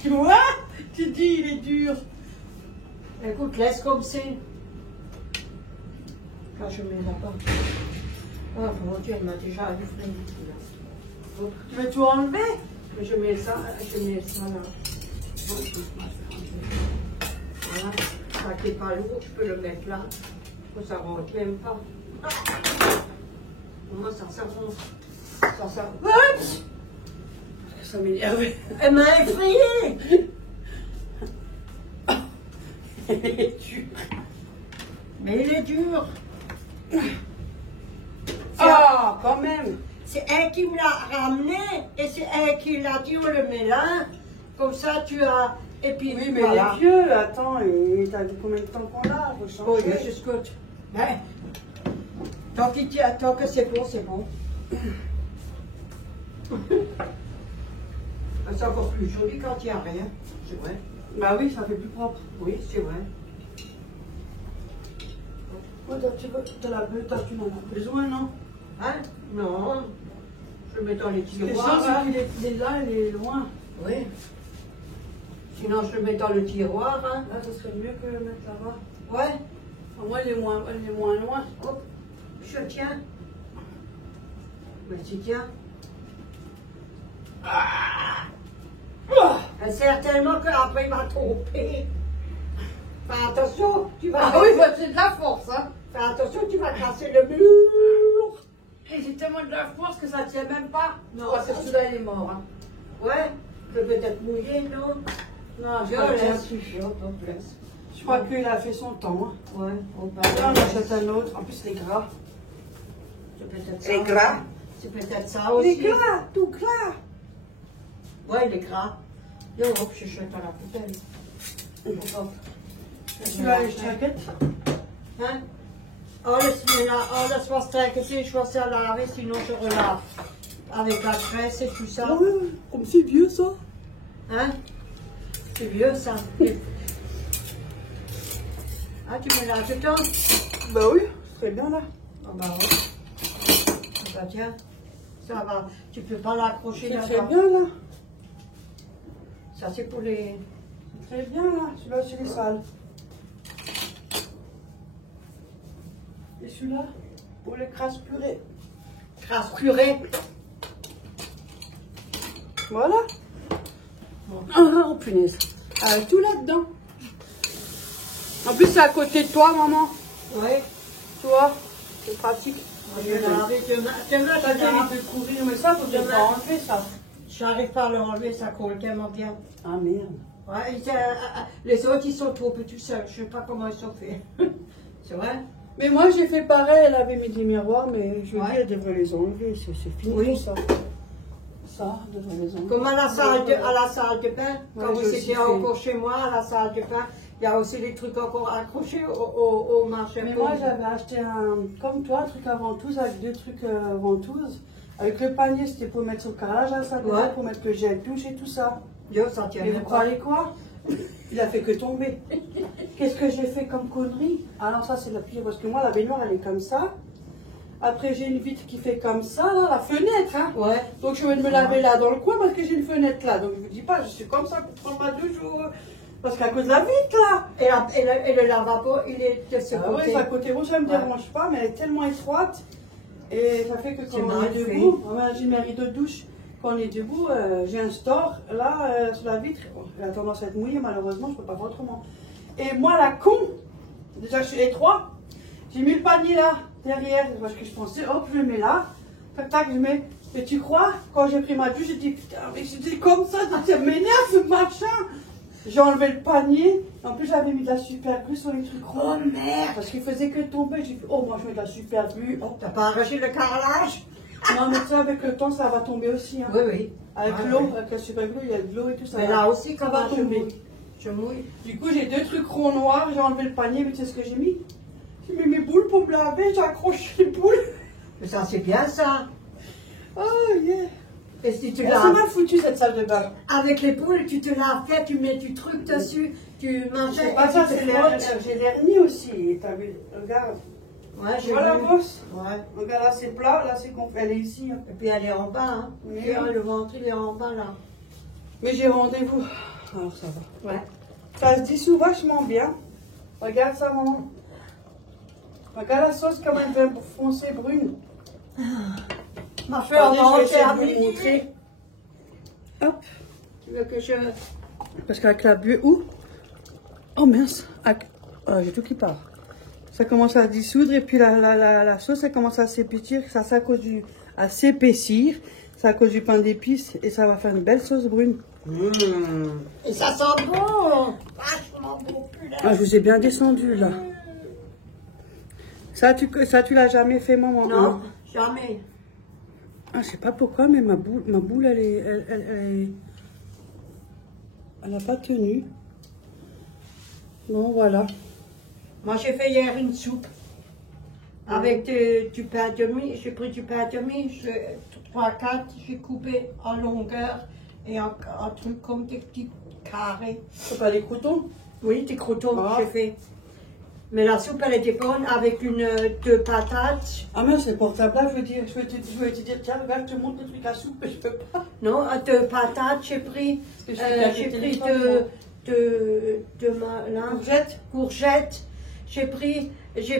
Tu vois? Tu dis, il est dur. Écoute, laisse comme c'est. Quand je mets là-bas. Oh mon Dieu, elle m'a déjà allumé là. Tu veux tout enlever? Je mets ça là. Voilà, ça qui n'est pas lourd, je peux le mettre là. Ça rentre même pas. Moi, ça s'avance. Ça s'avance. Oups! Ça m'énerve. Elle m'a effrayée. Elle est dure. Mais il est dur. Ah, quand même. C'est elle qui me l'a ramené et c'est elle qui l'a dit on le met là. Comme ça tu as. Et puis Oui, mais voilà. il est vieux, attends, et t'as vu combien de temps qu'on l'a? Faut Oh, changer. je scoute. Mais, tant que c'est bon, c'est bon. C'est encore plus joli quand il n'y a rien. C'est vrai. Bah oui, ça fait plus propre. Oui, c'est vrai. Oh, tu n'en as besoin, non? Hein? Non. Je le mets dans les Les tiroirs. gens, Hein? il est là, il est loin. Oui. Sinon, je le mets dans le tiroir. Hein? Là, ça serait mieux que le mettre là-bas. Ouais. Au moins, il est moins loin. Hop. Je tiens. Mais tu tiens. Certainement qu'après il va tomber. Fais attention, tu vas. Ah oui, bah, c'est de la force, hein. Fais attention, tu vas casser le mur. Et j'ai tellement de la force que ça tient même pas. Non, Oh, c'est celui-là, il est mort, hein. Ouais, je peux être mouillé, non? Non, Je laisse. Je laisse. Je crois qu'il a fait son temps, hein. Ouais, on va. Là, on achète un autre. En plus, les gras. C'est peut-être ça. Les gras. C'est peut-être ça aussi. Tout gras. Ouais, il est gras. Yo, hop, je jette à la poubelle. Hop. Celui-là, les chaquettes. Hein? Oh, laisse-moi strecquer, je vais ça laver, sinon je relave. Avec la graisse et tout ça. Ouais, comme c'est vieux, ça. Hein? C'est vieux, ça. Ah, tu mets là dedans? Bah oui, c'est bien là. Ah bah ouais. Ah bah tiens, ça va. Tu peux pas l'accrocher C'est là-bas. bien là. Ça, c'est pour les... C'est très bien là. Celui-là, c'est les sales. Et celui-là, pour les crasses purées. Crasse purée. Voilà. Oh punaise. Tout là-dedans. En plus, c'est à côté de toi, maman. Ouais. Tu vois, c'est pratique. Je vais laver demain. Demain, Ça je lave. t'évite de courir, mais ça, faut bien pas enlever ça. J'arrive pas à l'enlever, ça colle tellement bien. Ah merde. Ouais, les autres, ils sont trop petits seuls. Je sais pas comment ils sont faits. C'est vrai? Mais moi, j'ai fait pareil. Elle avait mis des miroirs, mais je lui ai dit, Ouais. elle devrait les enlever. C'est fini, Oui. ça. Ça, elle devrait les enlever. Comme à la salle de bain, Ouais, quand j'ai vous aussi étiez fait. encore chez moi, à la salle de bain, il y a aussi des trucs encore accrochés au marché. Mais moi, j'avais acheté comme toi, un truc à ventouse, avec deux trucs ventouses. Avec le panier, c'était pour mettre sur le carrelage à la salle de bain, Ouais. pour mettre le gel douche et tout ça. Yo, ça tient Mais vous pas. croyez quoi? Il a fait que tomber. Qu'est-ce que j'ai fait comme connerie? Alors ça, c'est la pire, parce que moi, la baignoire, elle est comme ça. Après, j'ai une vitre qui fait comme ça, là, la fenêtre. Hein. Ouais. Donc, je vais me laver là dans le coin parce que j'ai une fenêtre là. Donc, je ne vous dis pas, je suis comme ça pour prendre ma douche. Parce qu'à cause de la vitre là. Et le lavabo, il est de ce Ah côté. oui, c'est à côté rouge, ça ne me dérange pas, mais elle est tellement étroite. Et ça fait que quand on mal est fait. debout, j'ai mes rideaux de douche. Quand on est debout, j'ai un store là sur la vitre. Bon, elle a tendance à être mouillée, malheureusement, je ne peux pas faire autrement. Et moi, la con, déjà je suis étroit, j'ai mis le panier là, derrière, parce que je pensais, hop, je le mets là, tac, tac, je mets. Et tu crois, quand j'ai pris ma douche, j'ai dit, putain, mais c'était comme ça, ça m'énerve ce machin. J'ai enlevé le panier, en plus j'avais mis de la super glue sur les trucs ronds. Oh merde! Parce qu'il faisait que tomber, j'ai fait, oh, moi je mets de la super glue. Oh. T'as pas arraché le carrelage? Non, mais ça, avec le temps, ça va tomber aussi. Hein. Oui, oui. Avec Ah, l'eau, oui. avec la super glue, il y a de l'eau et tout ça. Mais là aussi, ça comment va je tomber. mouille? Je mouille. Du coup, j'ai 2 trucs ronds noirs, j'ai enlevé le panier, mais tu sais ce que j'ai mis? J'ai mis mes boules pour me laver, j'ai accroché les boules. Mais ça, c'est bien ça. Oh yeah. Et si tu C'est laves mal foutu cette salle de bain. avec les poules, tu te laves fait, tu mets du truc dessus, tu manges C'est et pas ça, tu te c'est frottes. j'ai l'hernie aussi. T'as vu? Regarde. Ouais, Tu vois la bosse? Ouais. Regarde, là c'est plat, là c'est gonflé. Elle est ici. Hein. Et puis elle est en bas, hein. Oui. Et, le ventre, il est en bas, là. Mais j'ai rendez-vous. Alors ça va. Ouais. Ça se dissout vachement bien. Regarde ça, maman. Regarde la sauce comme elle devient foncée brune. Ma Attendez, femme, je vais on essayer s'est de vous le montrer. Hop. Tu veux que je... Parce qu'avec la buée, où? Oh mince. Oh, j'ai tout qui part. Ça commence à dissoudre et puis la sauce, elle commence à s'épaissir. Ça, c'est à s'épaissir. C'est à cause du pain d'épices et ça va faire une belle sauce brune. Et ça sent bon. Vachement bon, putain. Ah, je vous ai bien descendu là. Ça, tu l'as jamais fait, maman? Non, jamais. Ah, je sais pas pourquoi, mais ma boule, elle n'a pas tenu. Bon, voilà. Moi, j'ai fait hier une soupe. Avec du pain de mie. J'ai pris du pain de mie, 3-4, j'ai coupé en longueur et en trucs comme des petits carrés. C'est pas des croutons? Oui, des croutons, Ah. j'ai fait. Mais la soupe, elle était bonne avec 2 patates. Ah, mais c'est portable, là, je veux te dire, tiens, regarde, je te montre le truc à soupe, mais je peux pas. Non, 2 patates, j'ai pris, Parce que je suis j'ai pris téléphone, courgettes. J'ai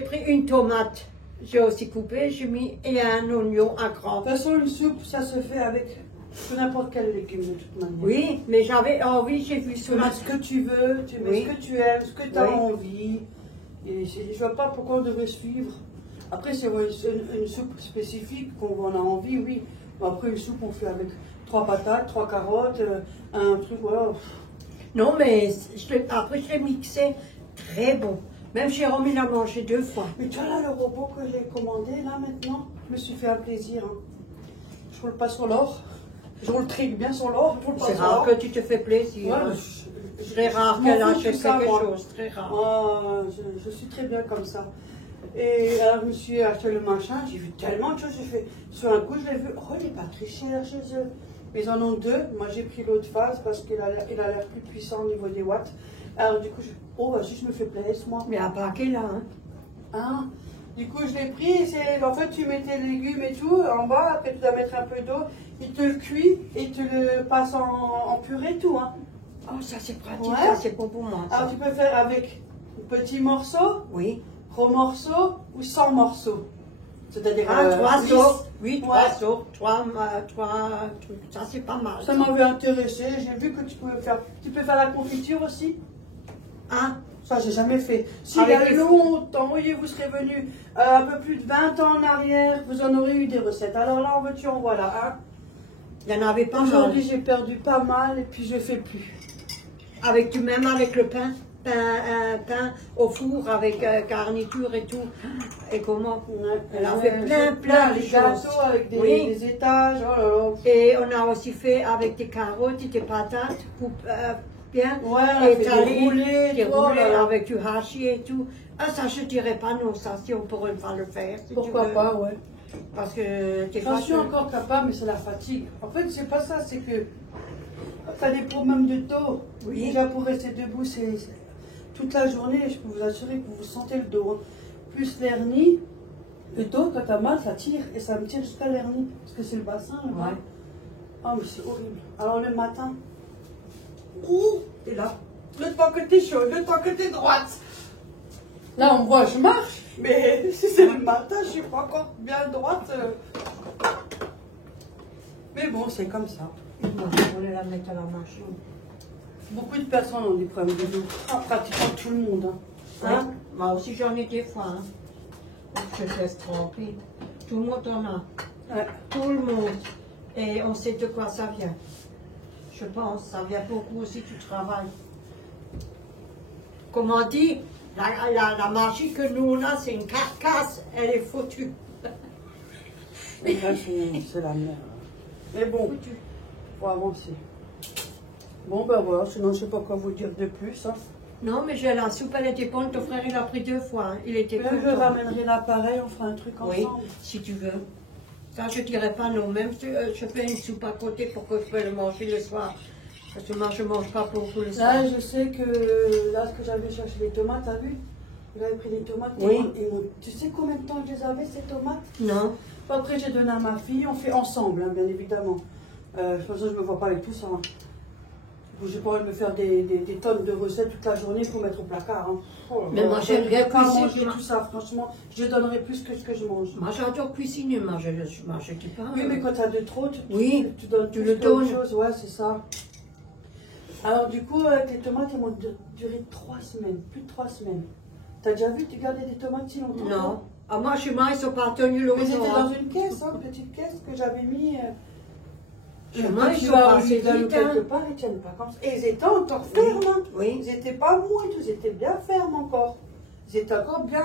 pris 1 tomate. J'ai aussi coupé, j'ai mis et un oignon à grand. De toute façon, une soupe, ça se fait avec n'importe quel légume, de toute manière. Oui, mais j'ai vu Tu sur mets ce que tu veux, tu mets Oui. ce que tu aimes, ce que tu as Oui. envie. Et je vois pas pourquoi on devrait suivre. Après, c'est une soupe spécifique qu'on a envie, oui. Mais après, une soupe, on fait avec 3 patates, 3 carottes, un truc, voilà. Non, mais après je l'ai mixé, très bon. Même Jérôme, il a mangé 2 fois. Mais tu vois là, le robot que j'ai commandé, là, maintenant, je me suis fait un plaisir. Hein. Je roule pas sur l'or. Je roule très bien sur l'or. Je roule pas C'est sur rare l'or. que tu te fais plaisir. Ouais, hein. je- Très rare je m'en qu'elle fous de achète tout ça, quelque moi. chose, très rare. Moi, je suis très bien comme ça. Et alors, je me suis acheté le machin, j'ai vu tellement de choses, j'ai fait, sur un coup, je l'ai vu, oh, il n'est pas très cher chez eux. Mais ils en ont 2, moi j'ai pris l'autre phase parce qu'il a l'air plus puissant au niveau des watts. Alors, du coup, oh, vas-y, je me fais plaisir, moi. Mais à paquet là, hein. Hein? Du coup, je l'ai pris, en fait, tu mets tes légumes et tout en bas, après tu dois mettre un peu d'eau, il te le cuit et il te le passe en purée et tout, hein. Oh, ça c'est pratique, Ouais. ça c'est bon pour moi. ça. Alors, tu peux faire avec petits morceaux, Oui. gros morceaux ou 100 morceaux. C'est-à-dire 3 10. sauces. Oui, 3 Ouais. sauces, 3 trucs. Ça c'est pas mal. Ça m'avait intéressé. J'ai vu que tu peux faire la confiture aussi. Hein? Ça, j'ai jamais fait. Si il y Avec a les longtemps, oui, vous serez venu un peu plus de 20 ans en arrière, vous en aurez eu des recettes. Alors là, en veux-tu, en voilà. Hein. Il y en avait pas mal. Aujourd'hui, j'ai perdu pas mal et puis je fais plus. Avec même avec le pain au four avec garniture et tout. Et comment? Elle a fait plein de les choses. gâteaux avec Oui. des étages. Oh là là. Et on a aussi fait avec des carottes et des patates bien Ouais, on a fait des étalées, roulés, des oh roulés là là. avec du hachis et tout. Ah, ça je dirais pas non, ça si on pourrait pas le faire. Si Pourquoi tu veux. pas, ouais. Parce que t'es J'en suis pas encore capable, mais c'est la fatigue. En fait, c'est pas ça, c'est que tu as des problèmes de dos. Oui. Déjà, pour rester debout, toute la journée, je peux vous assurer que vous sentez le dos. Hein. Plus l'hernie, Et toi, quand t'as mal, ça tire et ça me tire jusqu'à l'hernie. Parce que c'est le bassin là-bas. Ouais. Ah, mais c'est horrible. Alors le matin, Et là, le temps que t'es chaud, le temps que t'es droite. là on voit, je marche. Mais si c'est le matin, je suis pas encore bien droite. Mais bon, c'est comme ça. Moi, je voulais la mettre à la machine. Beaucoup de personnes ont des problèmes de dos. Ah, pratiquement tout le monde. Hein? Moi aussi, j'en ai des fois. Hein. Je te laisse tremper. Tout le monde en a. Ouais. Tout le monde. Et on sait de quoi ça vient. Je pense, ça vient beaucoup aussi du travail. Comme on dit, la magie que nous on a, c'est une carcasse, elle est foutue. Et là, c'est la merde. Mais bon, Foutue. faut avancer. Bon, ben voilà, sinon je sais pas quoi vous dire de plus. Hein. Non, mais j'ai la soupe, elle était bonne, ton frère il a pris 2 fois. Hein. Il était Mais je content. ramènerai l'appareil, on fera un truc Oui, ensemble. si tu veux. Ça, je dirais pas non. Même si je fais une soupe à côté pour que je puisse le manger le soir. Parce que moi, je mange pas beaucoup le soir. Là, je sais que là, ce que j'avais cherché les tomates, t'as vu? J'avais pris des tomates. Oui. Tu sais combien de temps je les avais, ces tomates? Non. Après, j'ai donné à ma fille, on fait ensemble, hein, bien évidemment. De toute façon, je ne me vois pas avec tout ça. Hein. J'ai pas envie de me faire des tonnes de recettes toute la journée pour mettre au placard. Hein. Oh, Mais moi, j'aime bien pas cuisiner. manger tout ça, franchement. Je donnerai plus que ce que je mange. Moi, j'adore cuisiner. Moi, je dis pas. Oui, mais quand tu as de trop, Oui, tu donnes tu plus le qu'autre donnes. chose. Ouais, c'est ça. Alors, du coup, tes tomates, elles m'ont duré 3 semaines, plus de 3 semaines. T'as déjà vu, tu gardais des tomates si longtemps? Non. Ah, moi, chez moi, ils sont pas tenus Mais c'était longtemps. dans une caisse, hein, une petite caisse que j'avais mis. Chez moi, ils tu sont vas pas au assez Lidl ou vite. quelque Hein. part, ils tiennent pas comme ça. Et ils étaient encore fermes. Hein. Oui. Ils étaient pas mous et tout, ils étaient bien fermes encore. Ils étaient encore bien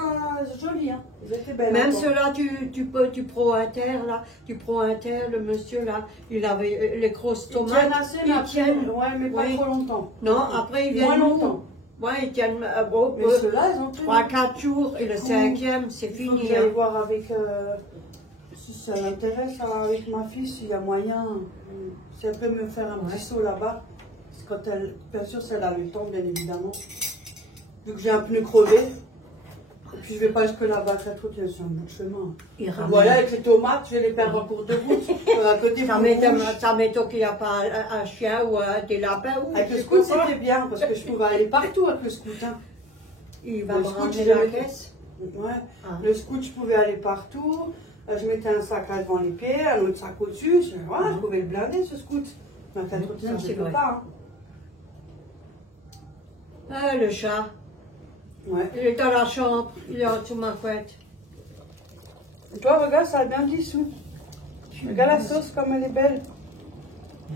jolis. Hein. Ils étaient belles. Même encore. ceux-là du Pro Inter, là, du Pro Inter, le monsieur là, il avait les grosses Ils tomates. tiennent assez, mais ils après, tiennent. ouais, mais pas Oui. trop longtemps. Non, après ils viennent Moins mous. longtemps. Ouais, ils tiennent bon, Mais ceux-là, ils ont tenu. 3-4 jours et le 5e, c'est Il faut fini. que j'aille Hein. voir avec, si ça l'intéresse, hein, avec ma fille, s'il y a moyen. Si elle peut me faire un petit saut là-bas. Parce que quand elle, bien sûr, si elle a le temps, bien évidemment. Vu que j'ai un pneu crevé. Et puis je vais pas jusque là-bas très trop, c'est un bout de chemin. Ils ramènent. Voilà, avec les tomates, je vais les perdre en cours de route. À côté, Ça m'étonne qu'il n'y a pas un chien ou des lapins. Ou avec le je scoot, sais pas. c'était bien, parce que je pouvais aller partout avec le scoot. Hein. Il va Le me scoot, ramener je la l'ai- caisse. Ouais. Ah. Le scoot, je pouvais aller partout. Je mettais un sac là devant les pieds, un autre sac au-dessus. Voilà, je pouvais le blinder, ce scoot. Mais avec la trottinette, Ça, je c'est ne peux vrai. pas. Hein. Ah, le chat. Ouais. Il est dans la chambre. Il est en dessous de ma couette. Et toi, regarde, ça a bien dissous. Regarde la sauce, comme elle est belle.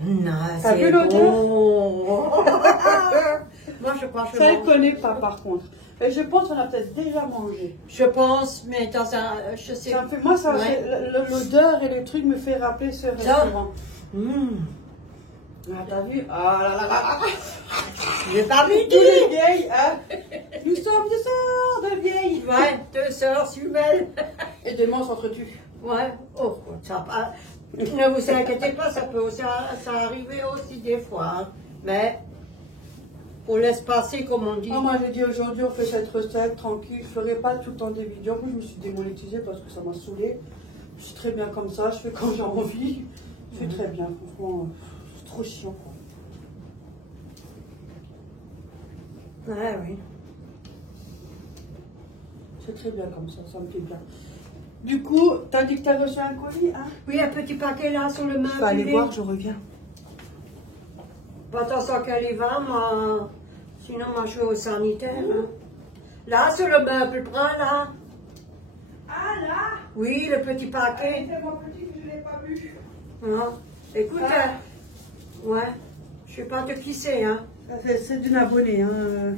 Non, T'as vu l'odeur bon. Moi, je crois que je Ça, elle mange. connaît pas, par contre. Et je pense qu'on a peut-être déjà mangé. Je pense, mais dans un... Je sais... Ça me fait, moi, ça, Ouais. l'odeur et le truc me fait rappeler ce restaurant. Ah, t'as vu? Ah là là là là. J'ai pas mis Tous les vieilles, hein? Nous sommes des sœurs de vieilles. Ouais, 2 sœurs jumelles. Et des monstres s'entretuent. Ouais. Oh, ça va. Ne vous inquiétez pas, ça peut aussi ça arriver aussi des fois. Hein. Mais on laisse passer, comme on dit. Ah, moi, j'ai dit aujourd'hui, on fait cette recette tranquille. Je ferai pas tout le temps des vidéos. Moi, je me suis démonétisée parce que ça m'a saoulée. Je suis très bien comme ça. Je fais quand j'ai envie. Je suis très bien. Franchement, c'est trop chiant, quoi. Ouais, oui. C'est très bien comme ça me fait bien. Du coup, t'as dit que t'as reçu un colis, hein? Oui, un petit paquet là sur le meuble. Je vais aller voir, je reviens. Pas attention qu'elle y va, moi. Sinon, moi, je vais au sanitaire. Hein. Là, sur le meuble, prends là. Ah, là? Oui, le petit paquet. C'est mon petit que je l'ai pas vu. Non. Écoute, Ah. ouais, je sais pas de qui c'est, hein. C'est d'une abonnée, hein.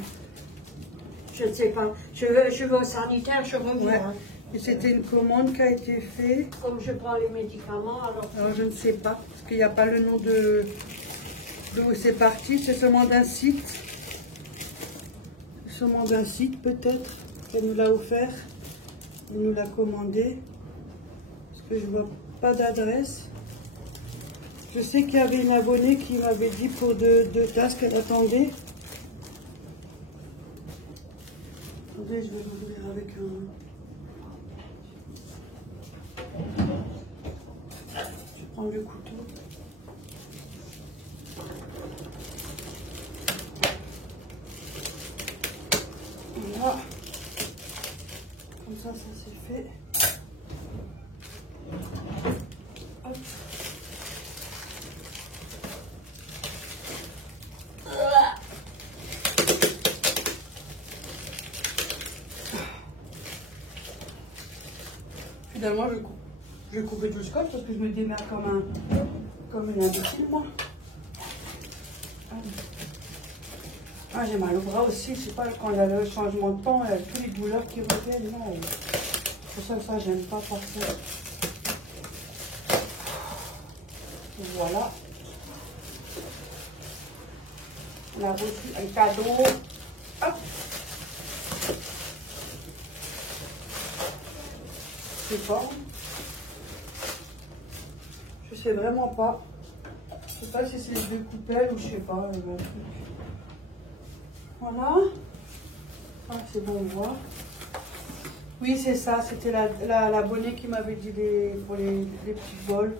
Je ne sais pas. Je vais au sanitaire, je reviens. Ouais. Hein. Et c'était une commande qui a été faite. Comme je prends les médicaments, alors. Alors je ne sais pas, parce qu'il n'y a pas le nom de où c'est parti, c'est seulement d'un site. Seulement d'un site peut-être, qu'elle nous l'a offert. Elle nous l'a commandé. Parce que je vois pas d'adresse. Je sais qu'il y avait une abonnée qui m'avait dit pour deux tasses qu'elle attendait. Attendez, je vais l'ouvrir avec un... prendre le couteau. Voilà. Comme ça c'est fait. Hop. Finalement, je vais couper tout le scotch parce que je me démerde comme une imbécile, moi. Ah, j'ai mal au bras aussi, je sais pas, quand il y a le changement de temps, il y a toutes les douleurs qui reviennent. Là, c'est pour ça, j'aime pas forcément. Voilà. On a reçu un cadeau. Hop. C'est pas. Je sais vraiment pas. Je sais pas si c'est les deux coupelles ou je sais pas. Le truc. Voilà. Ah, c'est bon, on voit. Oui, c'est ça. C'était l'abonné qui m'avait dit pour les petits bols.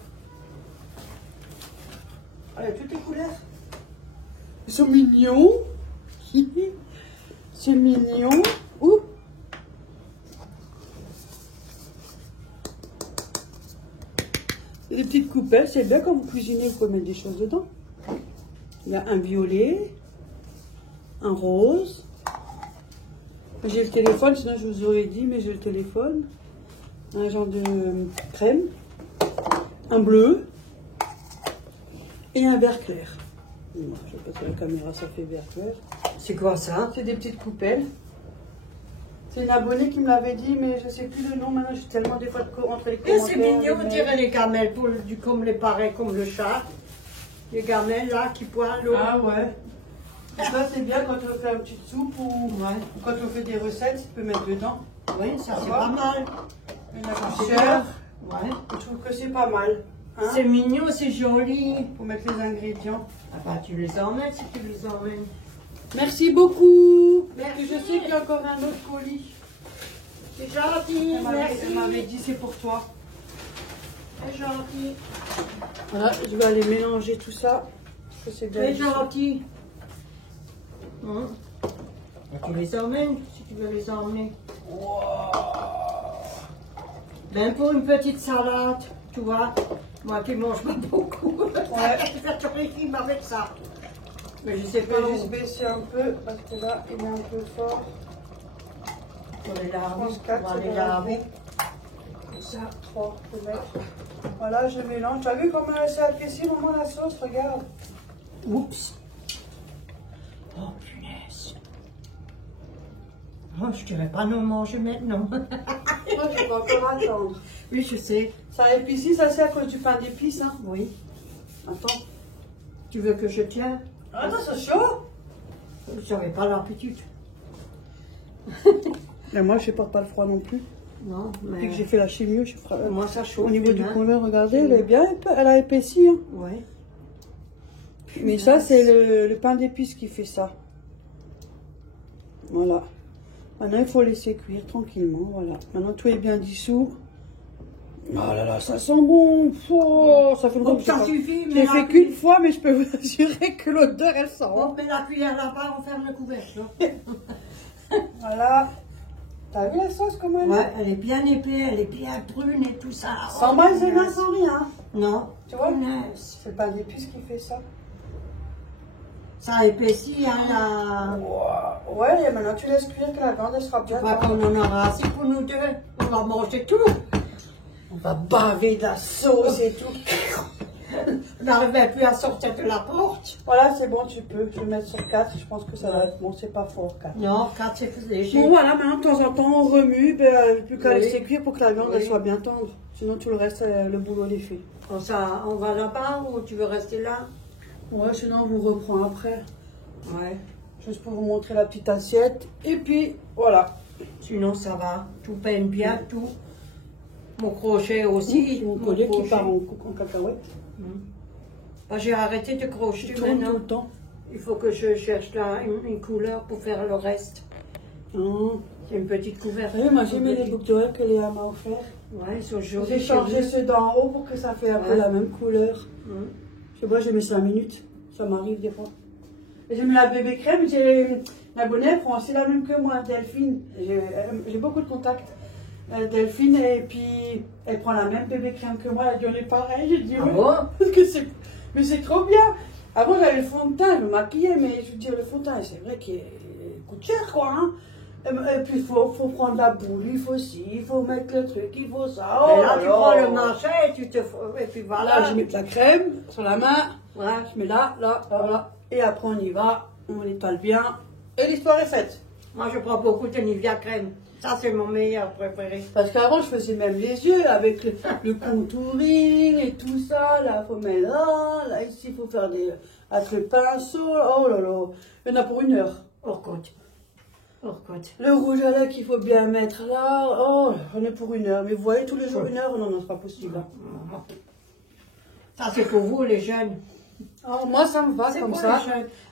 Ah, il y a toutes les couleurs. Ils sont mignons. C'est mignon. Ouh. Les petites coupelles, c'est bien quand vous cuisinez, vous pouvez mettre des choses dedans. Il y a un violet, un rose. J'ai le téléphone, sinon je vous aurais dit, mais j'ai le téléphone. Un genre de crème, un bleu et un vert clair. Non, je sais pas si la caméra ça fait vert clair. C'est quoi ça? C'est des petites coupelles. C'est une abonnée qui me l'avait dit, mais je sais plus le nom maintenant. J'ai tellement des fois entre les commentaires. C'est mignon, on dirait les gamelles, comme les pareils, comme le chat. Les gamelles là qui poilent l'eau. Ah ouais. Ça c'est bien quand on fait une petite soupe ou quand on fait des recettes, tu peux mettre dedans. Oui, ça c'est pas mal. Une éplucheur. Ouais. Je trouve que c'est pas mal. Hein? C'est mignon, c'est joli. Pour mettre les ingrédients. Ah bah tu les emmènes si tu les emmènes. Merci beaucoup. Merci. Je sais qu'il y a encore un autre colis. C'est gentil, merci. Elle m'avait dit c'est pour toi. C'est gentil. Voilà, je vais aller mélanger tout ça. C'est bien. C'est gentil. Tu les emmènes si tu veux les emmener. Wow. Même pour une petite salade, tu vois. Moi qui mange pas beaucoup. Ouais. Ça te régime avec ça. Mais je sais Je pas vais où. juste baisser un peu parce que là il est un peu fort. Pour les laver. Je pense quatre, On va les c'est laver. Comme ça, 3, je peux mettre. Voilà, je mélange. Tu as vu comment elle s'est appréciée, maman, la sauce? Regarde. Oups. Oh punaise. Oh, je dirais pas non manger maintenant. Moi, je vais encore attendre. Oui, je sais. Ça épice, ça c'est à cause du pain d'épices, hein? Oui. Attends. Tu veux que je tienne? Attends, c'est chaud. J'avais pas l'habitude. Et moi, je supporte pas le froid non plus. Non, Depuis mais que j'ai fait la chimio, je suis moi ça chauffe. au niveau du hein. collant, regardez, elle est bien, elle a épaissi. Hein. Ouais. Mais ça, c'est le pain d'épices qui fait ça. Voilà. Maintenant, il faut laisser cuire tranquillement. Voilà. Maintenant, tout est bien dissous. Oh là là, ça sent bon. Oh, ça fait longtemps que Ça suffit, je mais l'ai fait qu'une fois, mais je peux vous assurer que l'odeur, elle sent. On met la cuillère là-bas, on ferme le couvercle. Voilà. T'as vu la sauce, comment elle est? Ouais, elle est bien épais, elle est bien brune et tout ça. Sans maïzena, sans rien. Non. Tu vois? Punaise. C'est le pain d'épices qui fait ça. Ça épaissit, hein, Wow. Ouais, et maintenant tu laisses cuire que la viande elle sera bien. Pas qu'on en aura assez pour nous deux. On va manger tout. On va baver de la sauce et tout. On n'arrivait plus à sortir de la porte. Voilà, c'est bon, tu peux. Je vais mettre sur 4. Je pense que ça va être bon. C'est pas fort, 4. Non, 4 c'est léger. Bon, voilà, maintenant de temps en temps, on remue. Plus qu'à Oui. laisser cuire pour que la viande elle Oui. soit bien tendre. Sinon, tout le reste, le boulot est fait. On va là-bas ou tu veux rester là? Ouais, sinon, on vous reprend après. Ouais. Juste pour vous montrer la petite assiette. Et puis, voilà. Sinon, ça va. Tout peine bien, tout. Mon crochet aussi. Mon collier qui crochet. part en cacahuète. Bah, j'ai arrêté de crocheter Tu tournes tout maintenant. le temps. Il faut que je cherche là une couleur pour faire le reste. Ah. C'est une petite couverture. Oui, moi j'ai mis les boucles d'oreilles que Léa m'a offert. Ouais, ils sont jolis. J'ai changé ceux d'en haut pour que ça fait un peu la même couleur. Je sais pas, j'ai mis 5 minutes. Ça m'arrive des fois. J'ai mis la bébé crème, j'ai l'abonnée, prend aussi la même que moi, Delphine. J'ai beaucoup de contacts. Delphine, et puis elle prend la même bébé crème que moi, elle dit on est pareil. J'ai dit Ah oui. bon? Parce que mais c'est trop bien. Avant j'avais le fond de teint, je me maquillais, mais je veux dire, le fond de teint, c'est vrai qu'il coûte cher quoi. Hein. Et puis il faut prendre la boule, il faut ci, il faut mettre le truc, il faut ça. Et là, tu prends le machin et tu te. Et puis voilà. Là, je mets de la crème sur la main. Ouais. Je mets là, voilà. Et après, on y va. On étale bien. Et l'histoire est faite. Moi, je prends beaucoup de Nivea crème. Ça, c'est mon meilleur préféré. Parce qu'avant, je faisais même les yeux avec le contouring et tout ça. Là, il faut mettre là, ici, il faut faire avec le pinceau. Oh là là. Il y en a pour 1 heure. Hors compte. Hors compte. Le rouge à lèvres qu'il faut bien mettre là. Oh, on est pour 1 heure. Mais vous voyez, tous les jours 1 heure, non, c'est pas possible. Hein. Ça, c'est pour vous, les jeunes. Oh, moi, ça me va comme ça.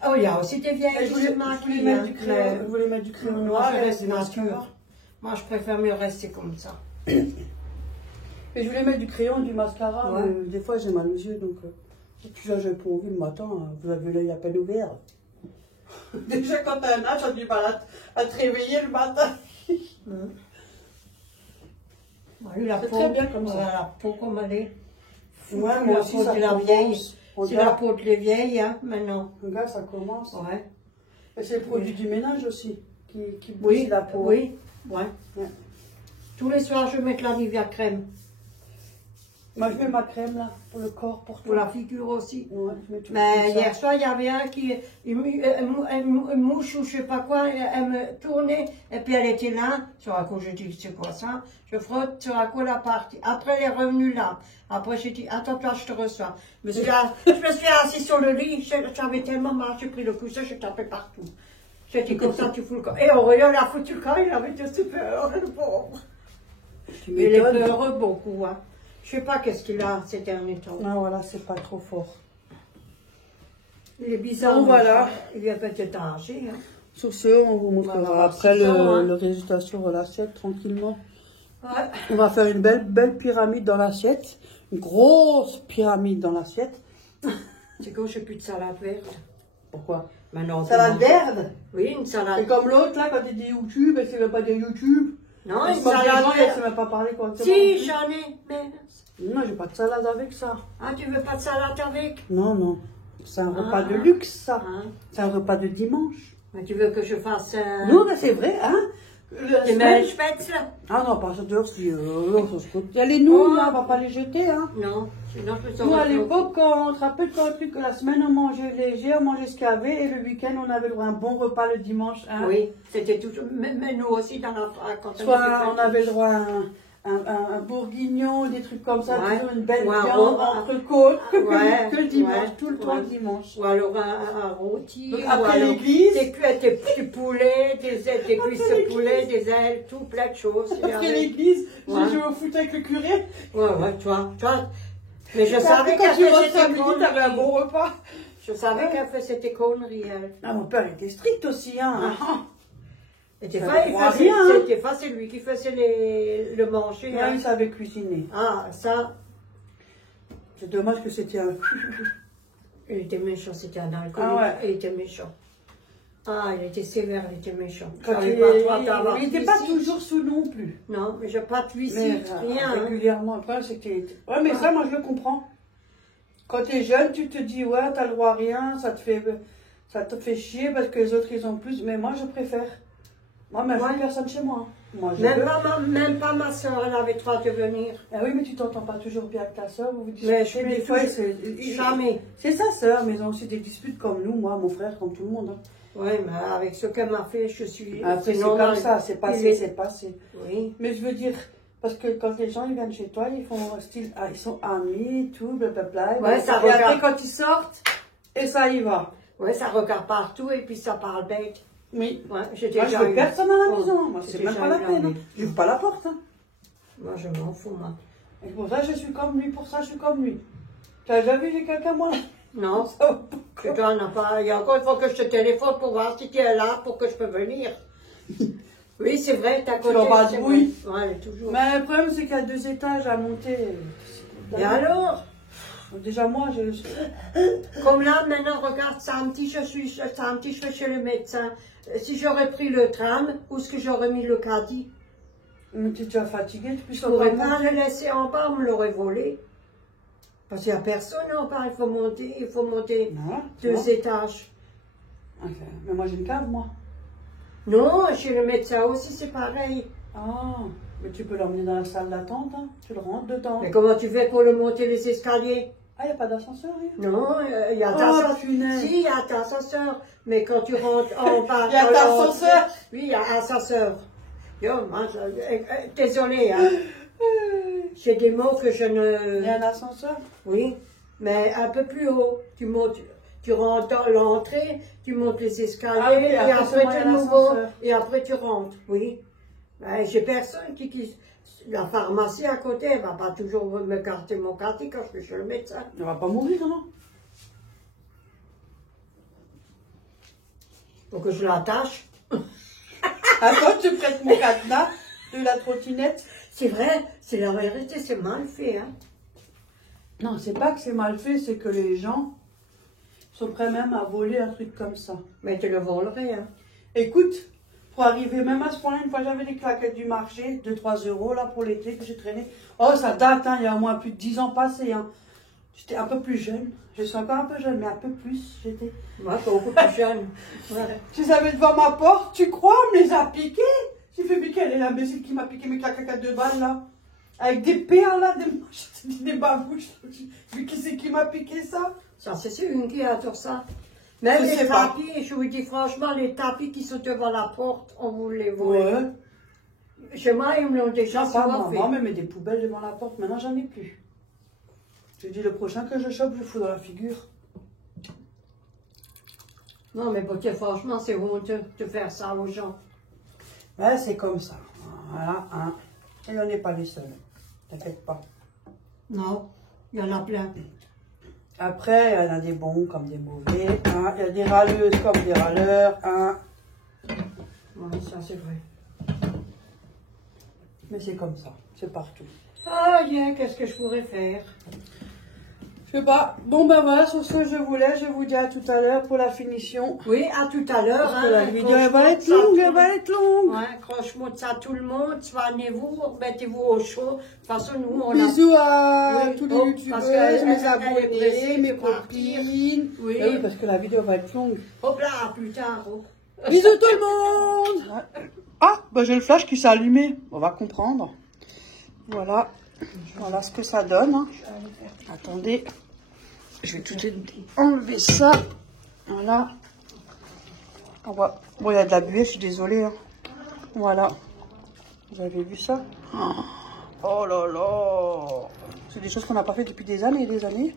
Oh, il y a aussi des vieilles Je voulais mettre du crayon, je voulais mettre du crayon noir. Moi, je reste nature. Moi, je préfère mieux rester comme ça. Et je voulais mettre du crayon et du mascara, Ouais. mais des fois j'ai mal aux yeux, donc et puis là j'ai pas envie le matin, vous avez l'œil à peine ouvert. Déjà quand t'as un âge, on a du mal à te réveiller le matin. Lui, la C'est peau, très bien comme ça. La peau comme elle est. Ouais, moi la aussi peau ça de la commence. vieille. C'est la Regarde, peau de les vieilles, hein, maintenant. regarde, ça commence. Ouais. Et c'est le produit du ménage aussi, qui Oui, bouge la peau. oui, ouais. Ouais. Tous les soirs, je mets de la Nivea crème. Moi je mets ma crème là, pour le corps, pour tout. Pour la figure aussi. Ouais, je mets tout Mais comme ça. hier soir, il y avait un qui, une mouche ou je sais pas quoi, elle me tournait, et puis elle était là, sur la cou, je dis, c'est quoi ça? Je frotte sur la cou, la partie. Après, elle est revenue là. Après, j'ai dit, attends, toi, je te reçois. Je me suis assise sur le lit, j'avais tellement mal, j'ai pris le coussin, je tapais partout. J'ai dit, comme ça, tu fous le corps. Et Aurélien, il a foutu le corps, il avait de super, le pauvre. Tu Il est m'étonnes. heureux beaucoup, hein. Je sais pas qu'est-ce qu'il a ces derniers temps. Ah voilà, c'est pas trop fort. Il est bizarre. Bon, voilà. Il est peut-être âgé. Hein. Sur ce, on vous montrera Voilà, après 6 ans, hein. le résultat sur l'assiette tranquillement. Ouais. On va faire une belle pyramide dans l'assiette. Une grosse pyramide dans l'assiette. C'est quand je n'ai plus de salade verte. Pourquoi? Maintenant, Salade d'herbe. Oui, une C'est salade. comme l'autre là, quand il dit YouTube, elle ne sait pas dire YouTube. Non, Elle une se moque des salade gens, elle ne verte. sait même pas parler correctement. Si, j'en ai. Mais... Non, j'ai pas de salade avec ça. Ah, tu veux pas de salade avec? Non, non. C'est un repas de Ah. luxe, ça. Hein? C'est un repas de dimanche. Mais tu veux que je fasse Non, mais c'est vrai, hein. des Mehlspätzle? Ah non, pas ça dehors, si. Il y a les nouilles, là, on va pas les jeter, hein. Non, sinon je peux Nous, à l'époque, quand on te rappelle que la semaine, on mangeait léger, on mangeait ce qu'il y avait, et le week-end, on avait le droit à un bon repas le dimanche. Hein. Oui, c'était toujours. Mais nous aussi, dans la. Quand Soit on avait le droit à un bourguignon, des trucs comme ça, Ouais. toujours une belle Ou un viande, rond- entrecôte, Ouais, que le dimanche, ouais, tout le temps ouais. le dimanche. Ou alors un rôti. Donc, ou après alors l'église. des poulets, des ailes, des cuisses de poulet, des ailes, tout plein de choses. Il y Après avait- l'église, Ouais. j'ai joué au foot avec le curé. Ouais, toi. Mais je Et savais après, qu'elle quand tu faisait rentres ces à midi, t'avais un bon conneries. repas. Je savais qu'elle faisait ces conneries, elle. Ah, mon père était strict aussi, hein. Et des Ça fois, croit rien, hein. des fois, c'est lui qui faisait le manger. Ouais, hein. il savait cuisiner. Ah, ça, C'est dommage que c'était un... il était méchant, c'était un alcoolique. Ah ouais. Il était méchant. Ah, il était sévère, il était méchant. Quand J'avais il pas le droit d'avoir n'était de pas visite. toujours sous non plus. Non, mais j'ai pas de Mais visite, rien. Hein. régulièrement. Le problème, c'est que ouais, mais ça, moi, je le comprends. Quand tu es jeune, tu te dis, ouais, t'as le droit à rien, ça te fait chier parce que les autres, ils ont plus. Mais moi, je préfère. Moi, même Ouais. personne chez moi. Moi, je Même veux. même pas ma soeur, elle avait le droit de venir. Ah oui, mais tu t'entends pas toujours bien avec ta soeur. Vous vous Mais disputez je des me fois. dis jamais. C'est sa soeur, mais ils ont aussi des disputes comme nous, moi, mon frère, comme tout le monde. Hein. Oui, mais avec ce qu'elle m'a fait, je suis. Après, c'est normal. comme ça, c'est Il passé, est- c'est passé. Oui. Mais je veux dire, parce que quand les gens ils viennent chez toi, ils font style, ah, ils sont amis, tout, blablabla. Ouais, ça et après, regarde. quand ils sortent, et ça y va. Ouais, ça regarde partout et puis ça parle bête. Oui. Ouais, j'ai Moi, je déjà veux eu- personne à la Oh, maison. Moi, j'ai c'est déjà même pas la eu peine. la- Hein. J'ouvre pas la porte. Hein. Moi, je m'en fous, moi. Et pour ça, je suis comme lui. Pour ça, je suis comme lui. Tu as déjà vu j'ai quelqu'un, moi là? Non, Ça va pas. que toi, n'a pas. Il y a encore une fois que je te téléphone pour voir si tu es là pour que je peux venir. Oui, c'est vrai, t'as côté. l'embrouilles. Ouais, toujours. Mais le problème, c'est qu'il y a 2 étages à monter. Et alors? Déjà, moi, j'ai... Comme là, maintenant, regarde, samedi, je vais chez le médecin. Si j'aurais pris le tram, où est-ce que j'aurais mis le caddie? Mais tu es fatiguée, tu Je ne pourrais pas le laisser en bas, on me l'aurait volé. Parce qu'il n'y a personne en bas, il faut monter Voilà, 2 étages. Ok. Mais moi, j'ai une cave, moi. Non, chez le médecin aussi, c'est pareil. Ah, mais tu peux l'emmener dans la salle d'attente, hein. Tu le rentres dedans. Mais comment tu fais pour le monter les escaliers? Ah, il n'y a pas d'ascenseur, rien. Non, il y a Oh, punaise. Si, il y a d'ascenseur. Mais quand tu rentres en bas... Il y a d'ascenseur. Oui, il y a ascenseur. Yo, moi, désolé, hein. J'ai des mots que je ne... Il y a un ascenseur. Oui, mais un peu plus haut. Tu montes, tu rentres dans l'entrée, tu montes les escaliers, Ah oui, et après, après c'est de moyen nouveau, d'ascenseur. et après tu rentres. Oui. Ben, j'ai personne qui... La pharmacie à côté, elle va pas toujours me carter mon quartier quand je vais chez le médecin. Il va pas mourir, non? Faut que je l'attache. Attends, tu prêtes mon cadenas de la trottinette. C'est vrai, c'est la vérité, c'est mal fait, hein. Non, c'est pas que c'est mal fait, c'est que les gens sont prêts même à voler un truc comme ça. Mais tu le volerais, hein. Écoute, pour arriver même à ce point-là, une fois j'avais des claquettes du marché, 2-3 euros là pour l'été que j'ai traîné. Oh, ça date, hein, il y a au moins plus de 10 ans passés. Hein. J'étais un peu plus jeune. Je suis encore un peu jeune, mais un peu plus, j'étais. Moi, beaucoup plus jeune. Ouais. Je les avais devant ma porte, tu crois, on me les a piqués. J'ai fait, mais quelle est l'imbécile qui m'a piqué mes claquettes à 2 balles là? Avec des perles là, des babouches. Mais qui c'est qui m'a piqué ça? Ça, c'est une qui adore ça. Même Je les sais pas. tapis, je vous dis franchement, les tapis qui sont devant la porte, on vous les voit. Ouais. Chez moi, ils me l'ont déjà Pas souvent moi, fait. moi, mais des poubelles devant la porte, maintenant j'en ai plus. Je dis le prochain que je chope, je le fous dans la figure. Non, mais pour dire franchement, c'est honteux de faire ça aux gens. Ouais, c'est comme ça. Voilà, hein. Et on n'est pas les seuls. T'inquiète pas. Non, il y en a plein. Après, il y en a des bons comme des mauvais. Hein. Il y a des râleuses comme des râleurs. Hein. Oui, ça c'est vrai. Mais c'est comme ça. C'est partout. Ah, bien, qu'est-ce que je pourrais faire? Je sais pas. Bon, ben voilà, sur ce, je vous laisse. Je vous dis à tout à l'heure pour la finition. Oui, à tout à l'heure. Parce que la vidéo, elle va être longue, elle va être longue. Ouais, croche-moi de ça tout le monde. Soignez-vous, mettez-vous au chaud. De toute façon, nous, on a... Bisous à Oui, tous les oh, youtubeurs, parce qu'elle- mes elle est abonnés, pressée mes de partir. copines. Oui. Ah oui, parce que la vidéo va être longue. Hop là, à plus tard. Oh. Bisous tout le monde. Ah, bah j'ai le flash qui s'est allumé. On va comprendre. Voilà. Voilà ce que ça donne. Hein. Attendez. Je vais tout de suite enlever ça. Voilà. On va... Bon, il y a de la buée, je suis désolée. Hein. Voilà. Vous avez vu ça? Oh là là. C'est des choses qu'on n'a pas fait depuis des années et des années.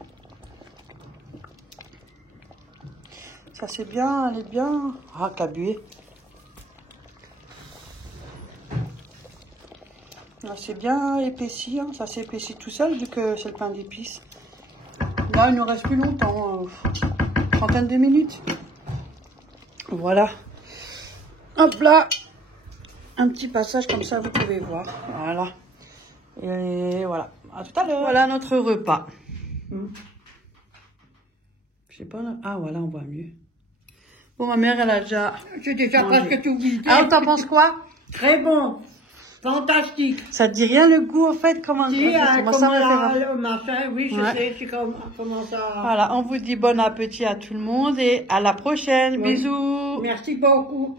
Ça c'est bien, elle est bien. Ah, que la buée. Là, c'est bien épaissi, hein. Ça s'épaissit tout seul vu que c'est le pain d'épices. Là, il nous reste plus longtemps, trentaine de minutes. Voilà. Hop là. Un petit passage comme ça, vous pouvez voir. Voilà. Et voilà. À tout à l'heure. Voilà notre repas. Je sais pas là. Ah, voilà, on voit mieux. Bon, ma mère, elle a déjà... J'ai déjà mangé. presque tout vidé. Alors, t'en penses quoi? Très bon. Fantastique. Ça te dit rien le goût, en fait? Comment, Si, comment ça va faire? le machin, oui, je Ouais. sais, c'est comment ça... Voilà, on vous dit bon appétit à tout le monde et à la prochaine. Oui. Bisous. Merci beaucoup.